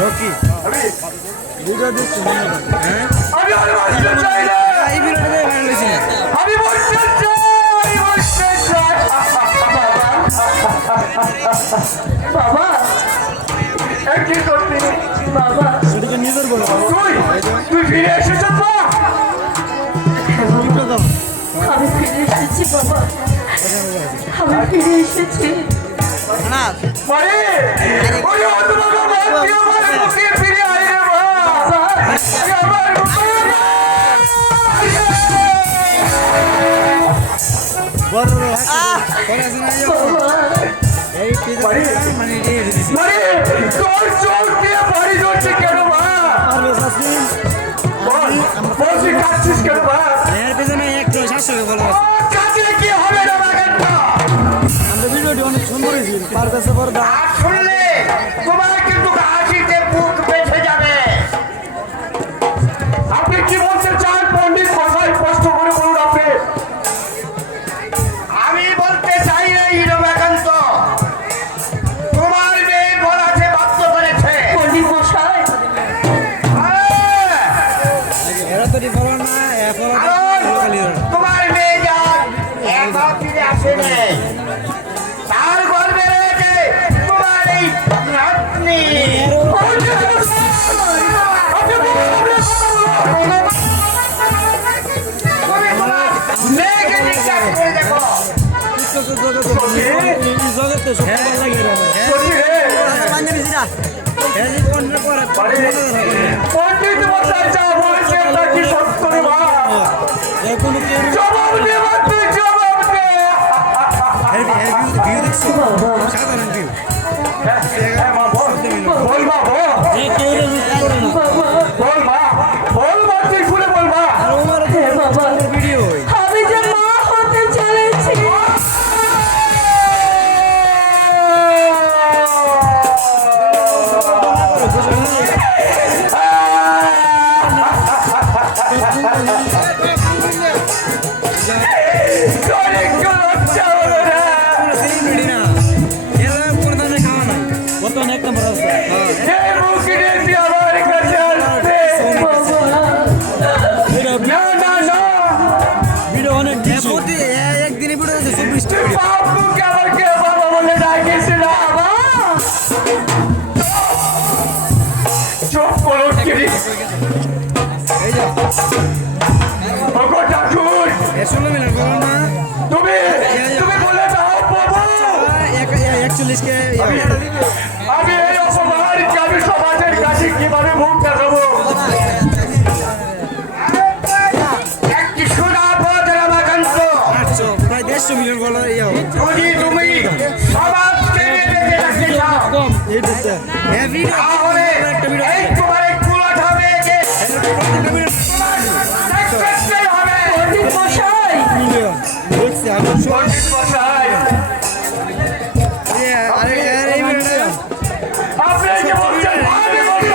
রকি ভিডিও দিচ্ছি আমি আর বাঁচতে চাই না। এই ভিডিওটা ভাইরাল হয়েছে আমি বলতে চাই বাবা কি করবি বাবা সেটাকে নিজের বলো তুই ফিরে এসেছ মা আমি ফিরে এসেছি বাবা আমি ফিরে এসেছি মানে ওই অন্ধকার বাপকে আমার মুখে ফিরে আয় রে মা আমার বড় এই মানে মানে তোর চোখ দিয়ে বাড়ি জ্বলছে কেন মা বলছি কাঁদছিস কেন মা এর পেছনে একটু শাশুড়ি বলো কাঁদলে কি হবে না বাগানটা আমাদের ভিডিওটি অনেক সুন্দর হয়েছে পারতেছে পর্দা আর শুনলে তোমার কিন্তু হাসিতে বুক বেঁচে যাবে আপনি কি বলতে চান পণ্ডিত মশাই কষ্ট করে বলুন আপনি আমি বলতে চাই না হিরোবাকান্ত তোমার মেয়ে বলাতে বাধ্য করেছে পণ্ডিত মশাই এরা তো বলো না এখন তোমার মেয়ে যান একবার ফিরে আসে নেই তার গর্বে রয়েছে তোমার এই নাতনি মেয়েকে জিজ্ঞাসা করে দেখো জগতে সব ভালো লাগে পণ্ডিত মশাই যা বলছে তা কি সত্য রে মা কোনো কেউ জবাব দে মা, তুই জবাব দে সাধারণ ভিউ বল মা বল যে কেউ বল মা বল মা তুই খুলে বল মা হে বাবা ভিডিও আমি যে মা হতে চলেছি সেলিব্রিটি না এরা কোন দামে খাওয়া নাই বর্তমানে এক নম্বর আছে ভিডিও অনেক প্রতি একদিনে ভিডিও আছে 24টা ভিডিও এই যে এর 16 মিনিট বলো না তুমি তুমি বলে দাও প্রভু 41 কে আমি এই অপমানকে আমি সমাজের কাছে কিভাবে মুখ দেখাবো একটি সোনা পথ রামাকান্ত 800 প্রায় 150 মিলিয়ন বলো যদি তুমি সমাজ ছেড়ে বেঁচে থাকতে চাও কম এই দিতে হেভি তাহলে এই তোমার এই কুলট হবে যে তোমার ত্যাগ করতেই হবে। পণ্ডিত মশাই মিলিয়ন দেখছি আমি পণ্ডিত মশাই, আরে এই মিনিট আপনি কি বলছেন? আমি বলছি,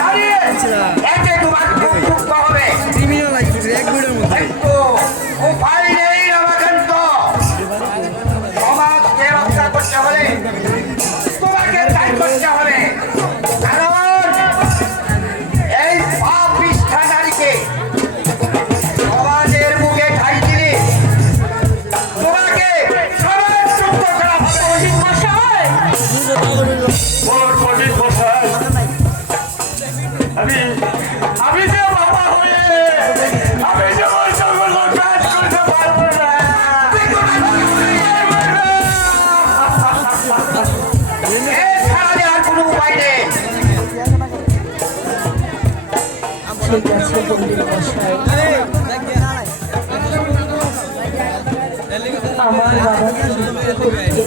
দাঁড়িয়ে, এতে তোমার খুব দুঃখ হবে। 3 মিলিয়ন লাগছে 1 মিনিটের মধ্যে কিন্তু উপায় নেই রামাকান্ত, সমাজকে রক্ষা করতে হলে তোমাকে ত্যাগ করতে হবে। কারণ এই পাপিষ্ঠা নারীকে সমাজের মুখে ঠাই দিলে তোমাকে সমাজ যুক্ত করা হবে। পণ্ডিত মশাই বলুন পণ্ডিত মশাই, আমি যে বাবা হয়ে আমি যে ওই সকল কাজ করতে পারবো না। এছাড়া যে আর কোনো উপায় নেই। ঠিক আছে পণ্ডিত মশাই, আমার বাবাকে মৃত্যু করতে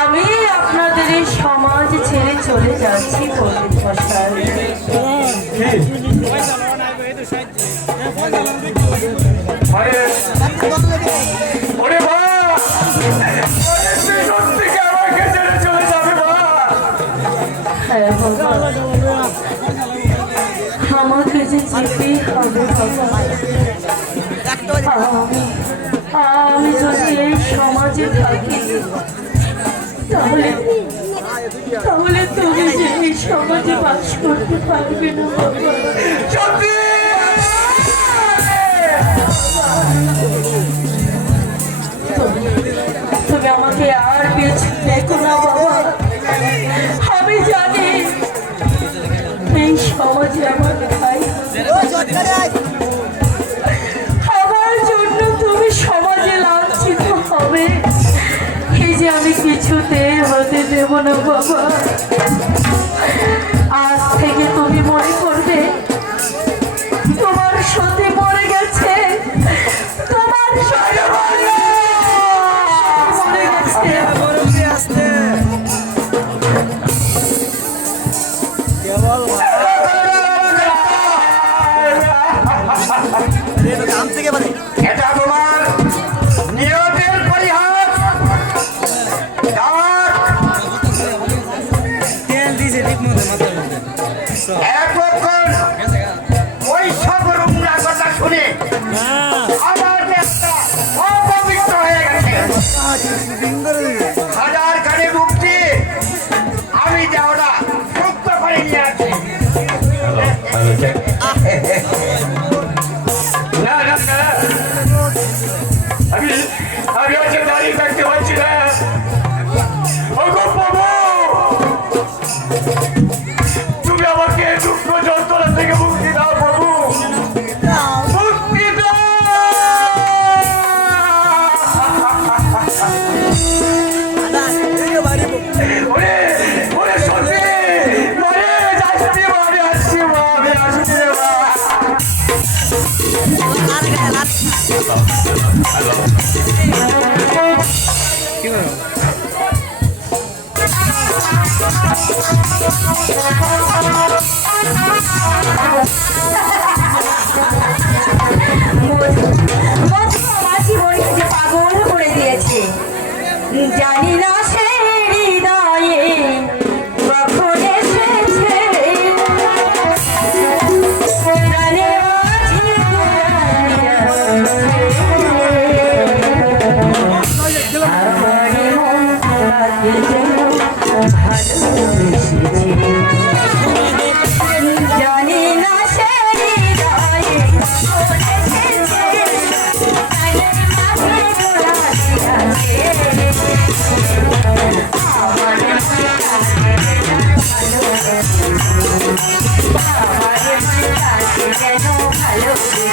আমি আপনাদের এই সমাজ ছেড়ে চলে যাচ্ছি পণ্ডিত মশাই। আরে ওরে মা, তুই সত্যিকে আমাকে ছেড়ে চলে যাবে মা? হ্যাঁ বাবা, আমাকে যে যেতেই হবে বাবা। আমি যদি এই সমাজে থাকি তাহলে তাহলে তুমি যে এই সমাজে বাস করতে পারবে না বাবা। সত্যি তুমি আমাকে আর পিছু দেখো না বাবা। আমি জানি এই সমাজে আমার ভাই আমার জন্য তুমি সমাজে লাঞ্ছিত হবে, এই যে আমি কিছুতে হতে দেব না বাবা। আজ থেকে তুমি মনে করবে তোমার সতী মরে গেছে, তোমার সতী মরে গেছে। বলতে আসতে কেবল এটা তোমার নিয়তের পরিহাস। তেল দিছে ঠিক মতো মাথার মধ্যে এতক্ষণ ওই সব রুমরা কথা শুনে আমার দেশটা অপবিত্র হয়ে গেছে। হাজার কানে মুক্তি আমি দেওয়া সত্য করে নিয়ে আসছি। না না না, আমি হচ্ছে দাঁড়িয়ে থাকতে পারছি না। ওগো প্রভু, তুমি আমাকে দুঃখ যন্ত্রণা থেকে মুক্তি দাও প্রভু, মুক্তি দাও। ওরে ওরে সত্যি ওরে যাচ্ছি মা, আমি আসছি মা, আমি আসছি রে মা। কি করো আমার জীবনকে যে পাগল করে দিয়েছে, জানি না সে হৃদয়ে কখন এসেছে। প্রাণের মাঝে আমার মন তোমাকে যেন ভালোবেসেছে। জানি না যেন ভালোবেসে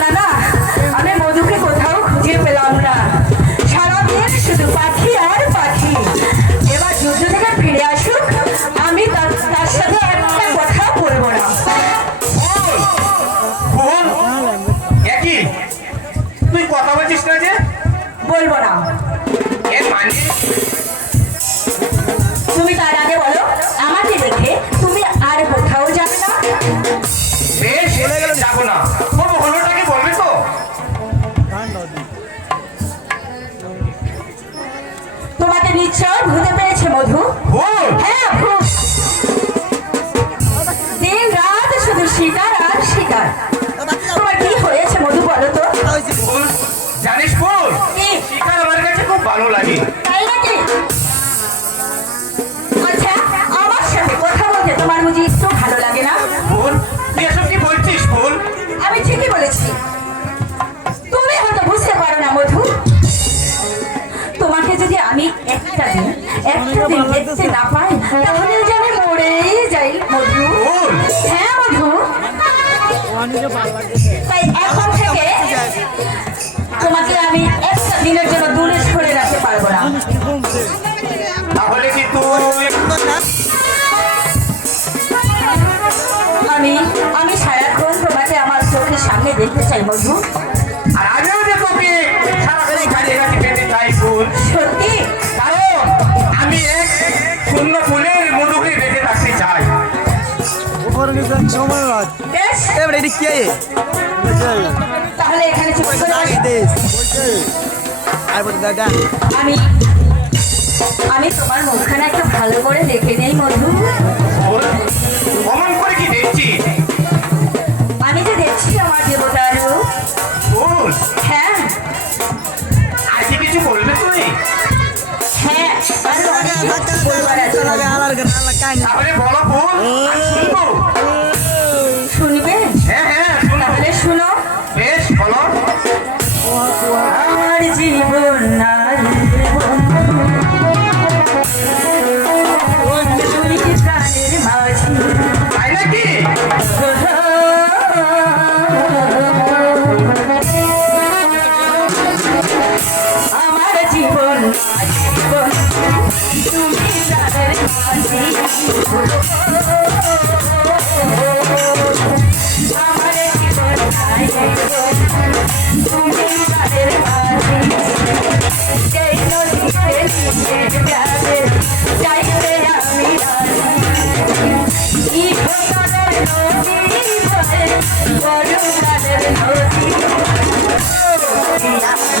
না না, আমি মধুকে কোথাও খুঁজে পেলাম না। সারাদিন শুধু পাখি আর পাখি। এবার যুদ্ধ থেকে ফিরে আসুক, আমি তার সাথে একটা কথা বলবো না। একই তুই কথা বলছিস না যে? বলবো না। এর মানে তুমি তার আগে বলো, আমাকে দেখে তুমি আর কোথাও যাবে না? বেশ, যাবো না। তবু হলোটাকে বলবে তো? তোমাকে নিশ্চয় ভুলে পেয়েছে মধু। ভুল? হ্যাঁ ভুল। দিন রাত শুধু শিকার আর শিকার। তোমার কি হয়েছে মধু বলো তো? ভুল? জানিস ভুল? কি? শিকার আমার কাছে খুব ভালো লাগে। তাই নাকি? আচ্ছা, আমার সাথে কথা বলতে তোমার বুঝি একটু ভালো লাগে না? ভুল? তুই এসব কি বলছিস ভুল? আমি ঠিকই বলেছি। তুমি হয়তো বুঝতে পারো না মধু। তোমাকে যদি আমি একটা দিন দেখতে না পাই, তাহলে যে আমি মরেই যাই মধু। ভুল? হ্যাঁ মধু। তাই এখন থেকে তোমাকে আমি একটা দিনের জন্য দূরে সরে রাখতে পারবো না। তাহলে কি তুই আমি সারাক্ষণ তোমাকে আমার চোখের সামনে দেখতে চাই মধু। আর আমিও যে তোকে সারাদিন গাড়ি গাড়ি পেতে চাই ভুল। সত্যি? কারণ আমি এক শূন্য ফুলের মধুকে বেঁচে থাকতে চাই। বেশ, তাহলে এখানে চুপ করে বসো। আমি তোমার মুখখানা একটু ভালো করে দেখে নেই মধু। ভুল? অমন করে কি দেখছিস? আমি যে দেখছি আমার দেবতার রূপ। ভুল? হ্যাঁ আর কি কিছু বলবে তুই? হ্যাঁ, আর অনেক কিছু বলবার আছে। তাহলে বলো ভুল, আমি শুনবো। শুনবে? হ্যাঁ হ্যাঁ শুনবো। তাহলে শুনো। বেশ বলো। আমার জীবন নারীর বন্ধু, তুই প্রাণের মাঝি। তাই নাকি? আমার জীবন জীবন তুমি প্রাণের মাঝি। আমার জীবন তুমি প্রাণের মাঝি। সেই নদীতে নিজের যাবে চাইতে আমি রাজি। কি ভোটারের নদী বলে বড় প্রাণের নদী। আমার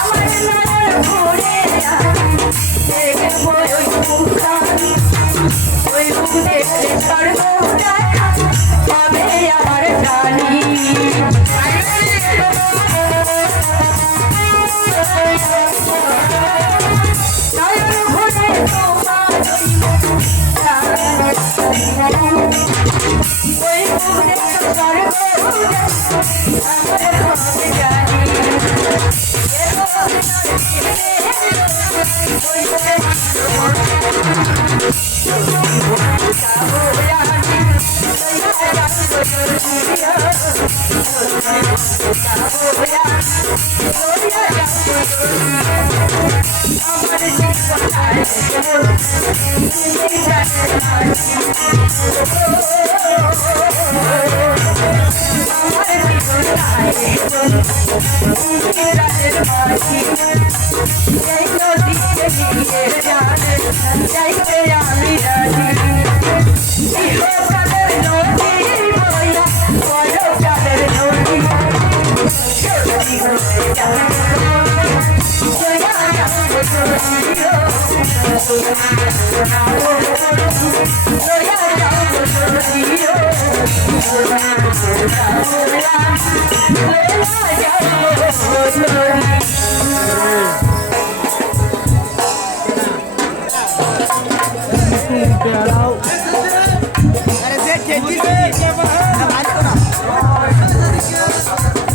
আমার নয়ন ভরে দেখবো ওই মুখখান, ওই মুখ দেখলে ছাড়বো দেখা পাবে আমার জানি। নয়ন ভরে তোমার ওই মুখ, ওই মুখ দেখলে ছাড়বো আমার হবে জানি।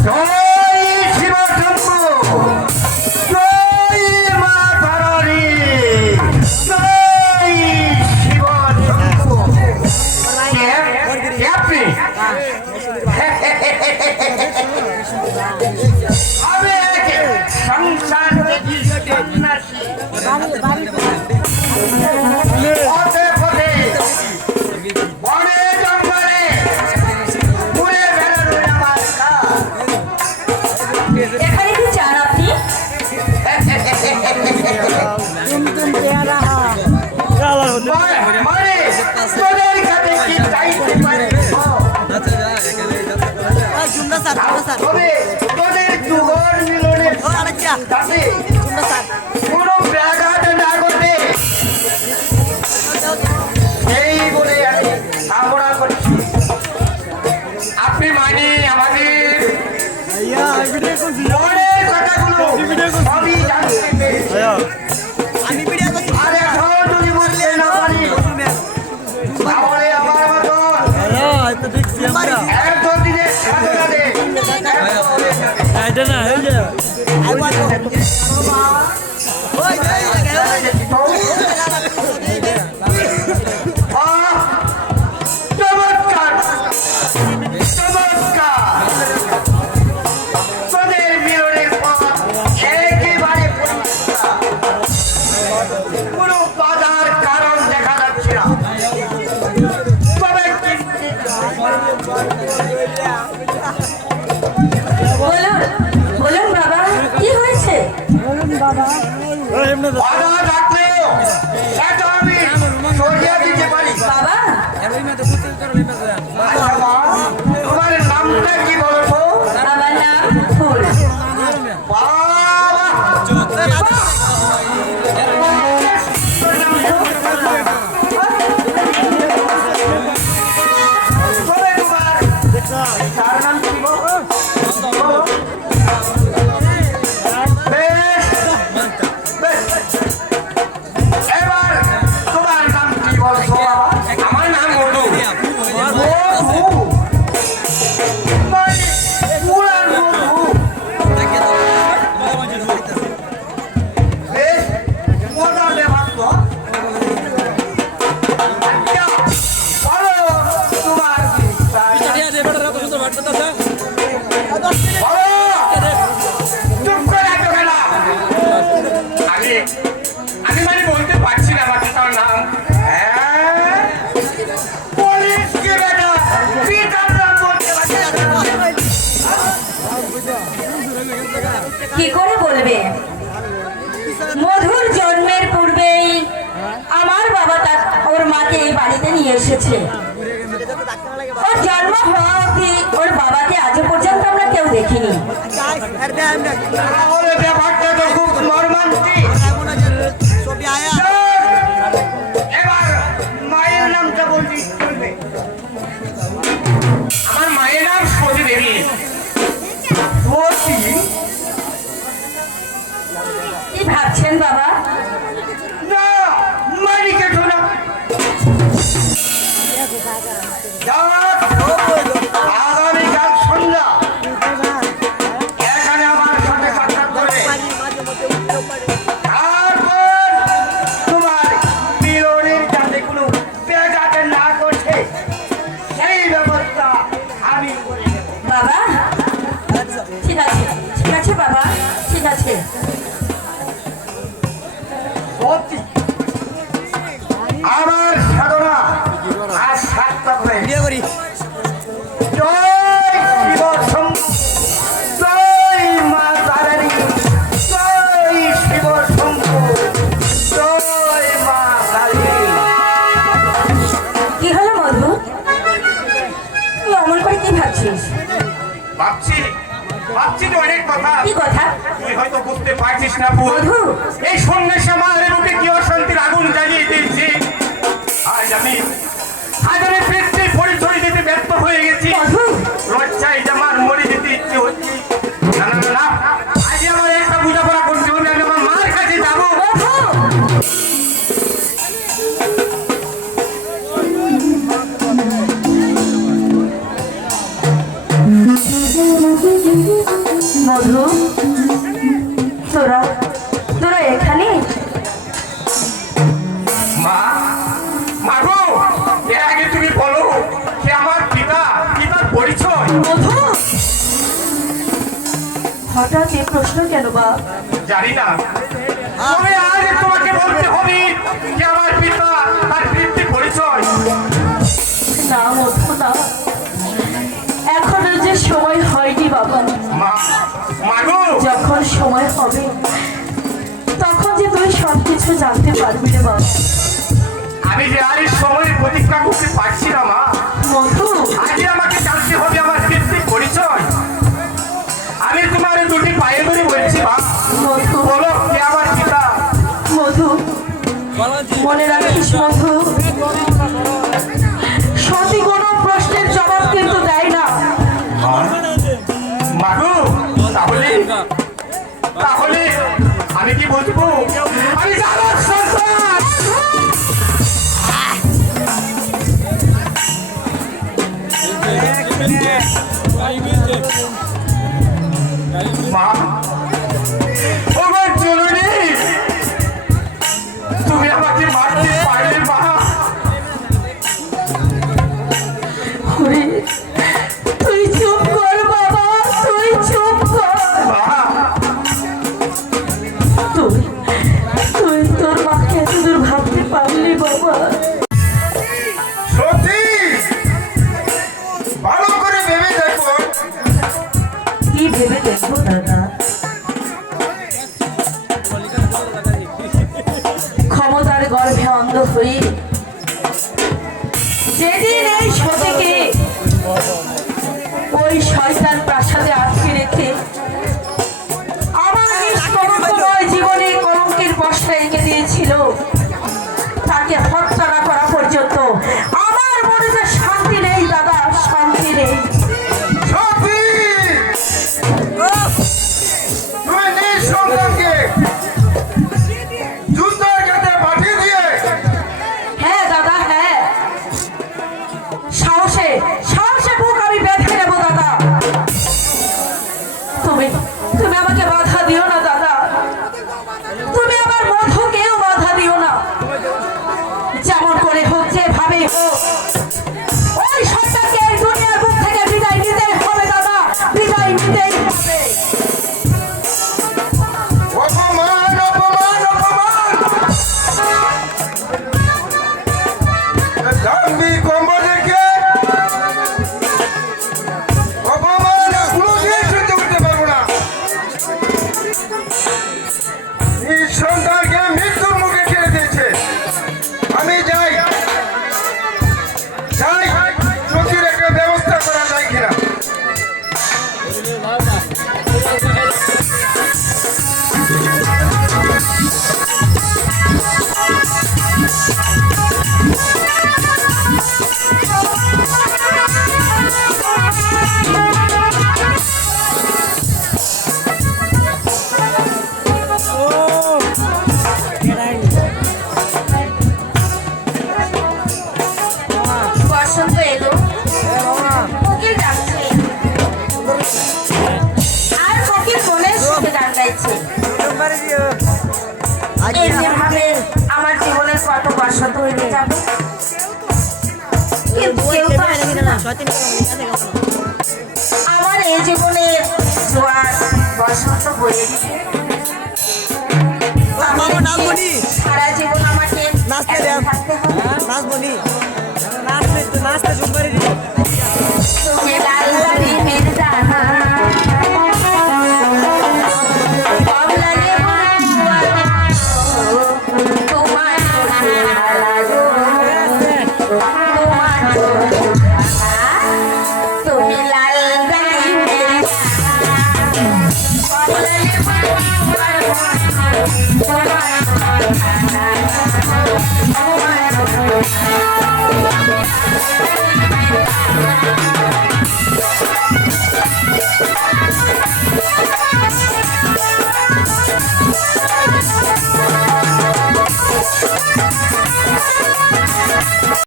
জয় শিবশম্ভু, জয় মা ধরণী, জয় শিবশম্ভু। কে আপনি? আমি এক সংসার ত্যাগী সন্ন্যাসী। পথে পথে, বনে জঙ্গলে ঘুরে বেড়ানোর আমার কাজ। এখানে কি চান আপনি? মানে তোদের কাছে কি চাইতে পারে? তবে তোদের যুগর মিলনের সাথে কোনো ব্যাঘাত না ঘটে এই বলে আমি কামনা করছি। আপনি মানে আমাদের মনের কথাগুলো সবই জানতে পেরেছি। আর এখন যদি বলতে না পারি তাহলে আমার মতো একদিনের সাধনা দে বাড়িতে নিয়ে এসেছে। ওর জন্ম হওয়া অবধি ওর বাবাকে আজও পর্যন্ত আমরা কেউ দেখিনি। তাহলে ব্যাপারটা তো খুব মর্মান্তিক। এবার মায়ের নামটা বলবি চলবে। আমার মায়ের নাম সতী দেবী। সতী? কি ভাবছেন বাবা? না, মালিকে ঢোলা। আগামীকাল সন্ধ্যা এখানে আমার সাথে সাক্ষাৎ করে তারপর তোমার বিরোধীর যাতে কোনো বেজাতে না করছে সেই ব্যবস্থা আমি করে নেব। বাবা ঠিক আছে, ঠিক আছে বাবা, ঠিক আছে। সত্যি আমার সাধনা আর সার্থক হয়ে জয় শিব শম্ভু, জয় মা তারিণী, জয় শিব শম্ভু, জয় মা তারিণী। কি হলো মধু? তুই অমন করে কি ভাবছিস? ভাবছি তো অনেক কথা। কি কথা? তুই হয়তো বুঝতে পারছিস না ফুল। মধু, এই সন্ন্যাসী আমার বুকে কি অশান্তির আগুন জ্বালিয়ে দিয়েছি। আজ আমি পৃথিবীর পরিচয় দিতে ব্যর্থ হয়ে গেছি। মধু, লজ্জায় আমার মরে যেতে ইচ্ছে হচ্ছে। না না না, আজ আমার একটা বোঝাপড়া করতে হবে। আমি আমার মার কাছে যাবো। মধু, মধু, তোরা তোরা এখানে? মাগো, এর আগে তুমি বলো যে আমার পিতার পরিচয়। মধু, হঠাৎ এই প্রশ্ন কেন বা? জানি না, তবে আজ তোমাকে বলতে হবে যে আমার পিতা তার পিতৃ পরিচয়। না মধু না, এখনো যে সময় হয়নি বাবা। মাগো, যখন সময় হবে তখন যে তুই সবকিছু জানতে পারবি রে বাবা। আমি যে আর এই সময়ের প্রতীক্ষা করতে পারছি না মা। মধু, আজকে আমাকে জানতে হবে আমার পিতৃ পরিচয়। আমি তোমার দুটি পায়ে ধরে বলছি মা, মধু, বলো কে আমার পিতা। মধু, মনে রাখিস মধু, সতী কোনো প্রশ্নের জবাব কিন্তু দেয় না। মাগো, তাহলে আমি কি বলবো? আমি জানার সন্তান। মা, ও মা জননী, তুমি আমাকে মারতে পারলে মা। ওরে, তুই চুপ কর বাবা, তুই চুপ কর। মা, তুই তোর মাকে এতদূর ভাবতে পারলি বাবা? সত্যি ভালো করে ভেবে দেখো। কি ভেবে দেখবো দাদা? ক্ষমতার গর্ভে অন্ধ হয়ে যেদিন এই সতীকে ওই শয়তান প্রাসাদে আটকে রেখে আমার নিষ্কলঙ্কময় জীবনে কলঙ্কের বর্ষা এঁকে দিয়েছিল, তাকে হত্যা না করা পর্যন্ত আমার মনে যে শান্তি নেই দাদা, শান্তি নেই। সত্যি তুমি নিজ সন্তানকে যুদ্ধের ঘাটে পাঠিয়ে দিয়ে হ্যাঁ দাদা, হ্যাঁ, সাহসে বুক আমি বেঁধে নেবো দাদা। শত বর্ষত হয়ে যাবে, কিন্তু কেউ তো আসবে না। আমার এই জীবনে জোয়ার বসন্ত বয়ে দিবে। আমি সারা জীবন আমাকে একা থাকতে হবে। তুমি লাল গাড়ি মির্জানা, কমলা লেবু তোমার ভালা গো, তোমার তুমি লাল গাড়ি মির্জানা, কমলা লেবু তোমার